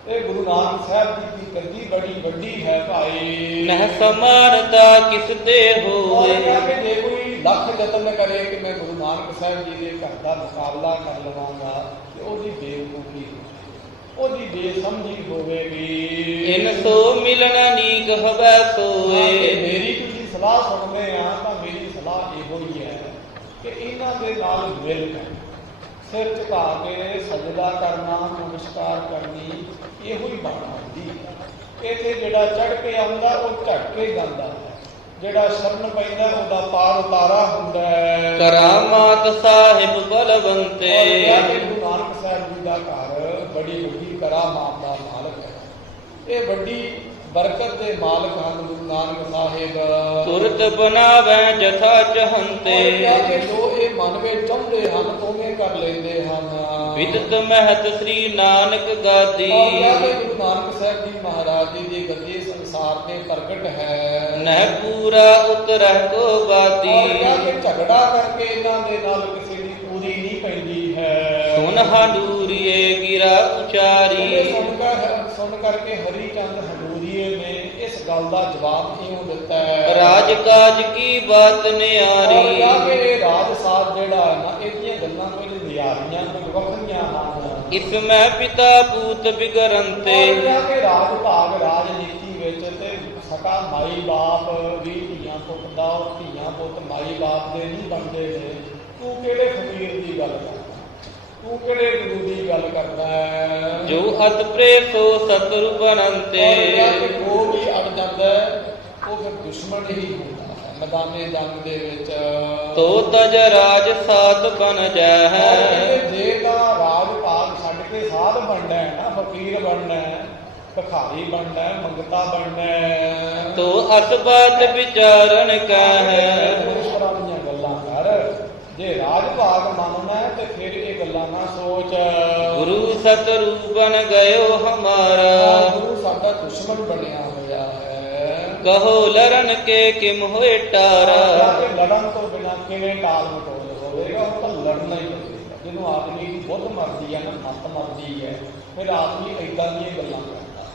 ਇਹ ਗੁਰੂ ਨਾਨਕ ਸਾਹਿਬ ਜੀ ਦੀ ਗੱਦੀ ਬੜੀ ਵੱਡੀ ਹੈ ਭਾਈ। ਨਹਿ ਸਮਾਨਤਾ ਕਿਸ ਤੇ ਹੋਏ। ਕਿ ਜੇ ਕੋਈ ਲੱਖ ਯਤਨ ਕਰੇ ਕਿ ਮੈਂ ਗੁਰੂ ਨਾਨਕ ਸਾਹਿਬ ਜੀ ਦੇ ਘਰ ਦਾ ਮੁਕਾਬਲਾ ਕਰ ਲਵਾਂਗਾ ਤੇ ਉਹਦੀ ਬੇਵਕੂਫੀ, ਉਹਦੀ ਬੇਸਮਝੀ ਹੋਵੇਗੀ। ਇਨ ਸੋ ਮਿਲਣਾ ਨੀਕ ਹਵੈ ਸੋਏ। ਮੇਰੀ ਤੁਸੀਂ ਸਲਾਹ ਸੁਣਦੇ ਆ ਤਾਂ ਮੇਰੀ ਸਲਾਹ ਇਹੋ ਹੀ ਹੈ ਕਿ ਇਹਨਾਂ ਦੇ ਨਾਲ ਮਿਲ ਕੇ ਸਿਰ ਝੁਕਾ ਕੇ ਸਜਦਾ ਕਰਨਾ, ਨਮਸਕਾਰ ਕਰਨੀ, ਇਹੋ ਹੀ ਬਾਤ ਹੁੰਦੀ ਹੈ। ਇੱਥੇ ਜਿਹੜਾ ਚੜ੍ਹ ਕੇ ਆਉਂਦਾ ਉਹ ਝਟ ਕੇ ਜਾਂਦਾ ਹੈ, ਜਿਹੜਾ ਸ਼ਰਨ ਪੈਂਦਾ ਉਹਦਾ ਪਾਰ ਉਤਾਰਾ ਹੁੰਦਾ ਹੈ। ਕਰਾਮਾਤ ਸਾਹਿਬ ਬਲਵੰਤੇ। ਗੁਰੂ ਨਾਨਕ ਸਾਹਿਬ ਜੀ ਦਾ ਘਰ ਬੜੀ ਵੱਡੀ ਕਰਾਮਾਤ ਦਾ ਮਾਲਕ ਹੈ। ਇਹ ਵੱਡੀ ਬਰਕਤ ਦੇ ਮਾਲਕ ਹਨ ਗੁਰੂ ਨਾਨਕ ਸਾਹਿਬ। ਤੁਰਤ ਬਣਾਵੈ ਜਥਾ ਚਹੰਤੇ। ਕਿ ਜੋ ਇਹ ਮਨ ਵਿੱਚ ਚਾਹੁੰਦੇ ਹਨ ਉਵੇਂ ਕਰ ਲੈਂਦੇ ਹਨ। ਵਿਦਤ ਮਹਤ ਸ੍ਰੀ ਨਾਨਕ ਗਾਦੀ। ਗੁਰੂ ਨਾਨਕ ਸਾਹਿਬ ਜੀ ਮਹਾਰਾਜ ਜੀ ਦੀ ਗੱਦੀ ਸੰਸਾਰ ਤੇ ਪ੍ਰਗਟ ਹੈ। ਨਹਿ ਪੂਰਾ ਉਤਰਹਿ ਕੋ ਬਾਤੀ। ਕਿ ਝਗੜਾ ਕਰਕੇ ਇਹਨਾਂ ਦੇ ਨਾਲ ਕਿਸੇ ਦੀ ਪੂਰੀ ਨਹੀਂ ਪੈਂਦੀ ਹੈ। ਸੁਨ ਹੰਡੂਰੀਏ ਗਿਰਾ ਉਚਾਰੀ। ਸੁਣ ਕਰਕੇ ਹਰੀ ਚੰਦ ਹੰਡੂਰੀਏ ਨੇ ਇਸ ਗੱਲ ਦਾ ਜਵਾਬ ਇਉਂ ਦਿੱਤਾ ਹੈ, ਰਾਜ ਕਾਜ ਕੀ ਬਾਤ ਨਿਆਰੀ। ਕਿ ਇਹ ਰਾਜ ਸਾਧ ਜਿਹੜਾ ਹੈ ਨਾ, ਇਹਦੀਆਂ ਗੱਲਾਂ ਕੋਈ ਨਿਆਰੀਆਂ ਕੋਈ ਵੱਖਰੀਆਂ ਹਨ। ਇਸ ਮੈਂ ਪਿਤਾ ਪੂਤ ਬਿਗਰੰਤੇ। ਕਿ ਰਾਜ ਭਾਗ ਰਾਜਨੀਤੀ ਵਿੱਚ ਤੇ ਸਕਾ ਮਾਈ ਬਾਪ ਵੀ ਧੀਆਂ ਪੁੱਤ ਦਾ, ਧੀਆਂ ਪੁੱਤ ਮਾਈ ਬਾਪ ਦੇ ਨਹੀਂ ਬਣਦੇ ਨੇ। ਤੂੰ ਕਿਹੜੇ ਫਕੀਰ ਦੀ ਗੱਲ ਕਰਦਾ, ਤੂੰ ਕਿਹੜੇ ਗੁਰੂ ਦੀ ਗੱਲ ਕਰਦਾ ਹੈ। ਜੋ ਅਤ ਪ੍ਰੇਸੋ ਸਤਿਗੁਰੂ ਬਣੰਤੇ। ਉਹ ਵੀ ਅੜ ਜਾਂਦਾ ਉਹ ਫਿਰ ਦੁਸ਼ਮਣ ਹੀ ਹੁੰਦਾ ਹੈ ਮੈਦਾਨੇ ਜੰਗ ਦੇ ਵਿੱਚ। ਤੋ ਤਜ ਰਾਜ ਸਾਧ ਬਣ ਜਾਏ। ਜੇ ਤਾਂ ਰਾਜ ਭਾਗ ਛੱਡ ਕੇ ਸਾਧ ਬਣਨਾ ਹੈ ਨਾ, ਫਕੀਰ ਬਣਨਾ ਹੈ, ਭਿਖਾਰੀ ਬਣਨਾ ਹੈ, ਮੰਗਤਾ ਬਣਨਾ ਹੈ, ਤੋ ਅਸਬਾਤ ਵਿਚਾਰਨ ਕਾ ਹੈ। ਪਰਮੇਸ਼ਵਰਾਂ ਦੀਆਂ ਗੱਲਾਂ ਕਰ। ਜੇ ਰਾਜ ਭਾਗ ਮੰਨਣਾ ਹੈ ਤੇ ਫਿਰ ਇਹ ਗੱਲਾਂ ਨਾ ਸੋਚ। ਗੁਰੂ ਸਤਿਗੁਰੂ ਬਣ ਗਇਓ ਹਮਾਰਾ। ਗੁਰੂ ਸਾਡਾ ਦੁਸ਼ਮਣ ਬਣਿਆ ਹੋਇਆ ਹੈ। ਕਹੋ ਲਰਨ ਕੇ ਕਿਮ ਹੋਏ ਟਾਰਾ। ਲੜਨ ਤੋਂ ਬਿਨਾਂ ਕਿਵੇਂ ਟਾਲ ਮਟੋਲ ਹੋਵੇਗਾ, ਉਹ ਤਾਂ ਲੜਨਾ ਹੀ ਹੋਵੇਗਾ। ਜਿਹਨੂੰ ਆਦਮੀ ਦੀ ਬੁੱਧ ਮਰਦੀ ਹੈ ਨਾ, ਮੱਤ ਮਰਦੀ ਹੈ, ਫਿਰ ਆਦਮੀ ਏਦਾਂ ਦੀਆਂ ਗੱਲਾਂ ਕਰਦਾ।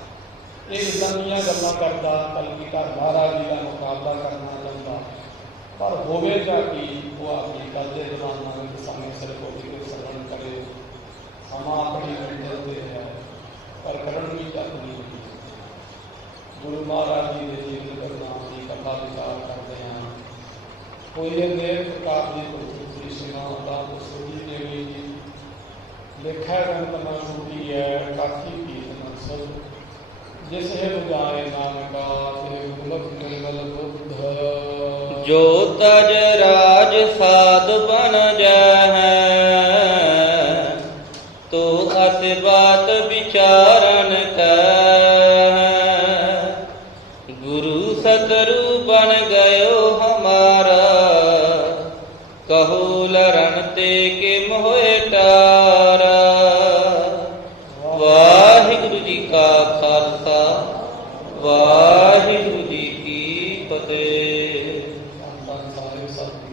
ਇਹ ਏਦਾਂ ਦੀਆਂ ਗੱਲਾਂ ਕਰਦਾ, ਕਲਗੀਧਰ ਮਹਾਰਾਜ ਜੀ ਦਾ ਮੁਕਾਬਲਾ ਕਰਨਾ ਚਾਹੁੰਦਾ, ਪਰ ਹੋਵੇਗਾ ਕਿ ਉਹ ਆਪਣੀ ਗੱਲ ਦੇ ਜ਼ਮਾਨਾ ਵਿੱਚ ਸਾਹਮਣੇ ਸਿਰਫ ਉਹਦੀ ਸਰਵਣ ਕਰੇ। ਸਮਾਂ ਆਪਣੀ ਮੰਜ਼ਿਲ ਤੇ ਹੈ ਪਰ ਕਰਨ ਵੀ ਚਾਹੀਦੀ। ਗੁਰੂ ਮਹਾਰਾਜ ਜੀ ਦੇ ਜੀਵਨ ਗੁਰਨਾਮ ਦੀ ਕਥਾ ਵਿਚਾਰ ਕਰਦੇ ਹਾਂ। ਕੋਈ ਅਨੇਕ ਪ੍ਰਕਾਰ ਦੀ ਕੋਈ ਸੀਮਾ ਦਾ ਸੁਣੀ ਦੇਵੀ ਜੀ ਲਿਖਿਆ ਗੰਤਨਾ ਸੁਣੀ ਹੈ। ਕਾਠੀ ਪੀਤ ਮਨਸਲ ਜਿਸ ਹੈ ਬੁਝਾਏ ਨਾਨਕਾ ਤੇ ਗੁਲਬ ਨਿਰਮਲ ਬੁੱਧ। ਜੋ ਤਜ ਰਾਜ ਸਾਧ ਬਨ ਜਾਏ। ਤੋ ਅਸ ਬਾਤ ਵਿਚਾਰਨ ਕੈ। ਗੁਰੂ ਸਤਿਗੁਰੂ ਬਨ ਗਇਓ ਹਮਾਰਾ। ਕਹੋ ਲਰਨ ਤੇ ਕਿਮ ਹੋਏ ਟਾਰਾ। ਵਾਹਿਗੁਰੂ ਜੀ ਕਾ ਖਾਲਸਾ, ਵਾਹਿਗੁਰੂ ਜੀ ਕੀ ਫਤਿਹ। ਸਾਹਿਬ ਸਤਿ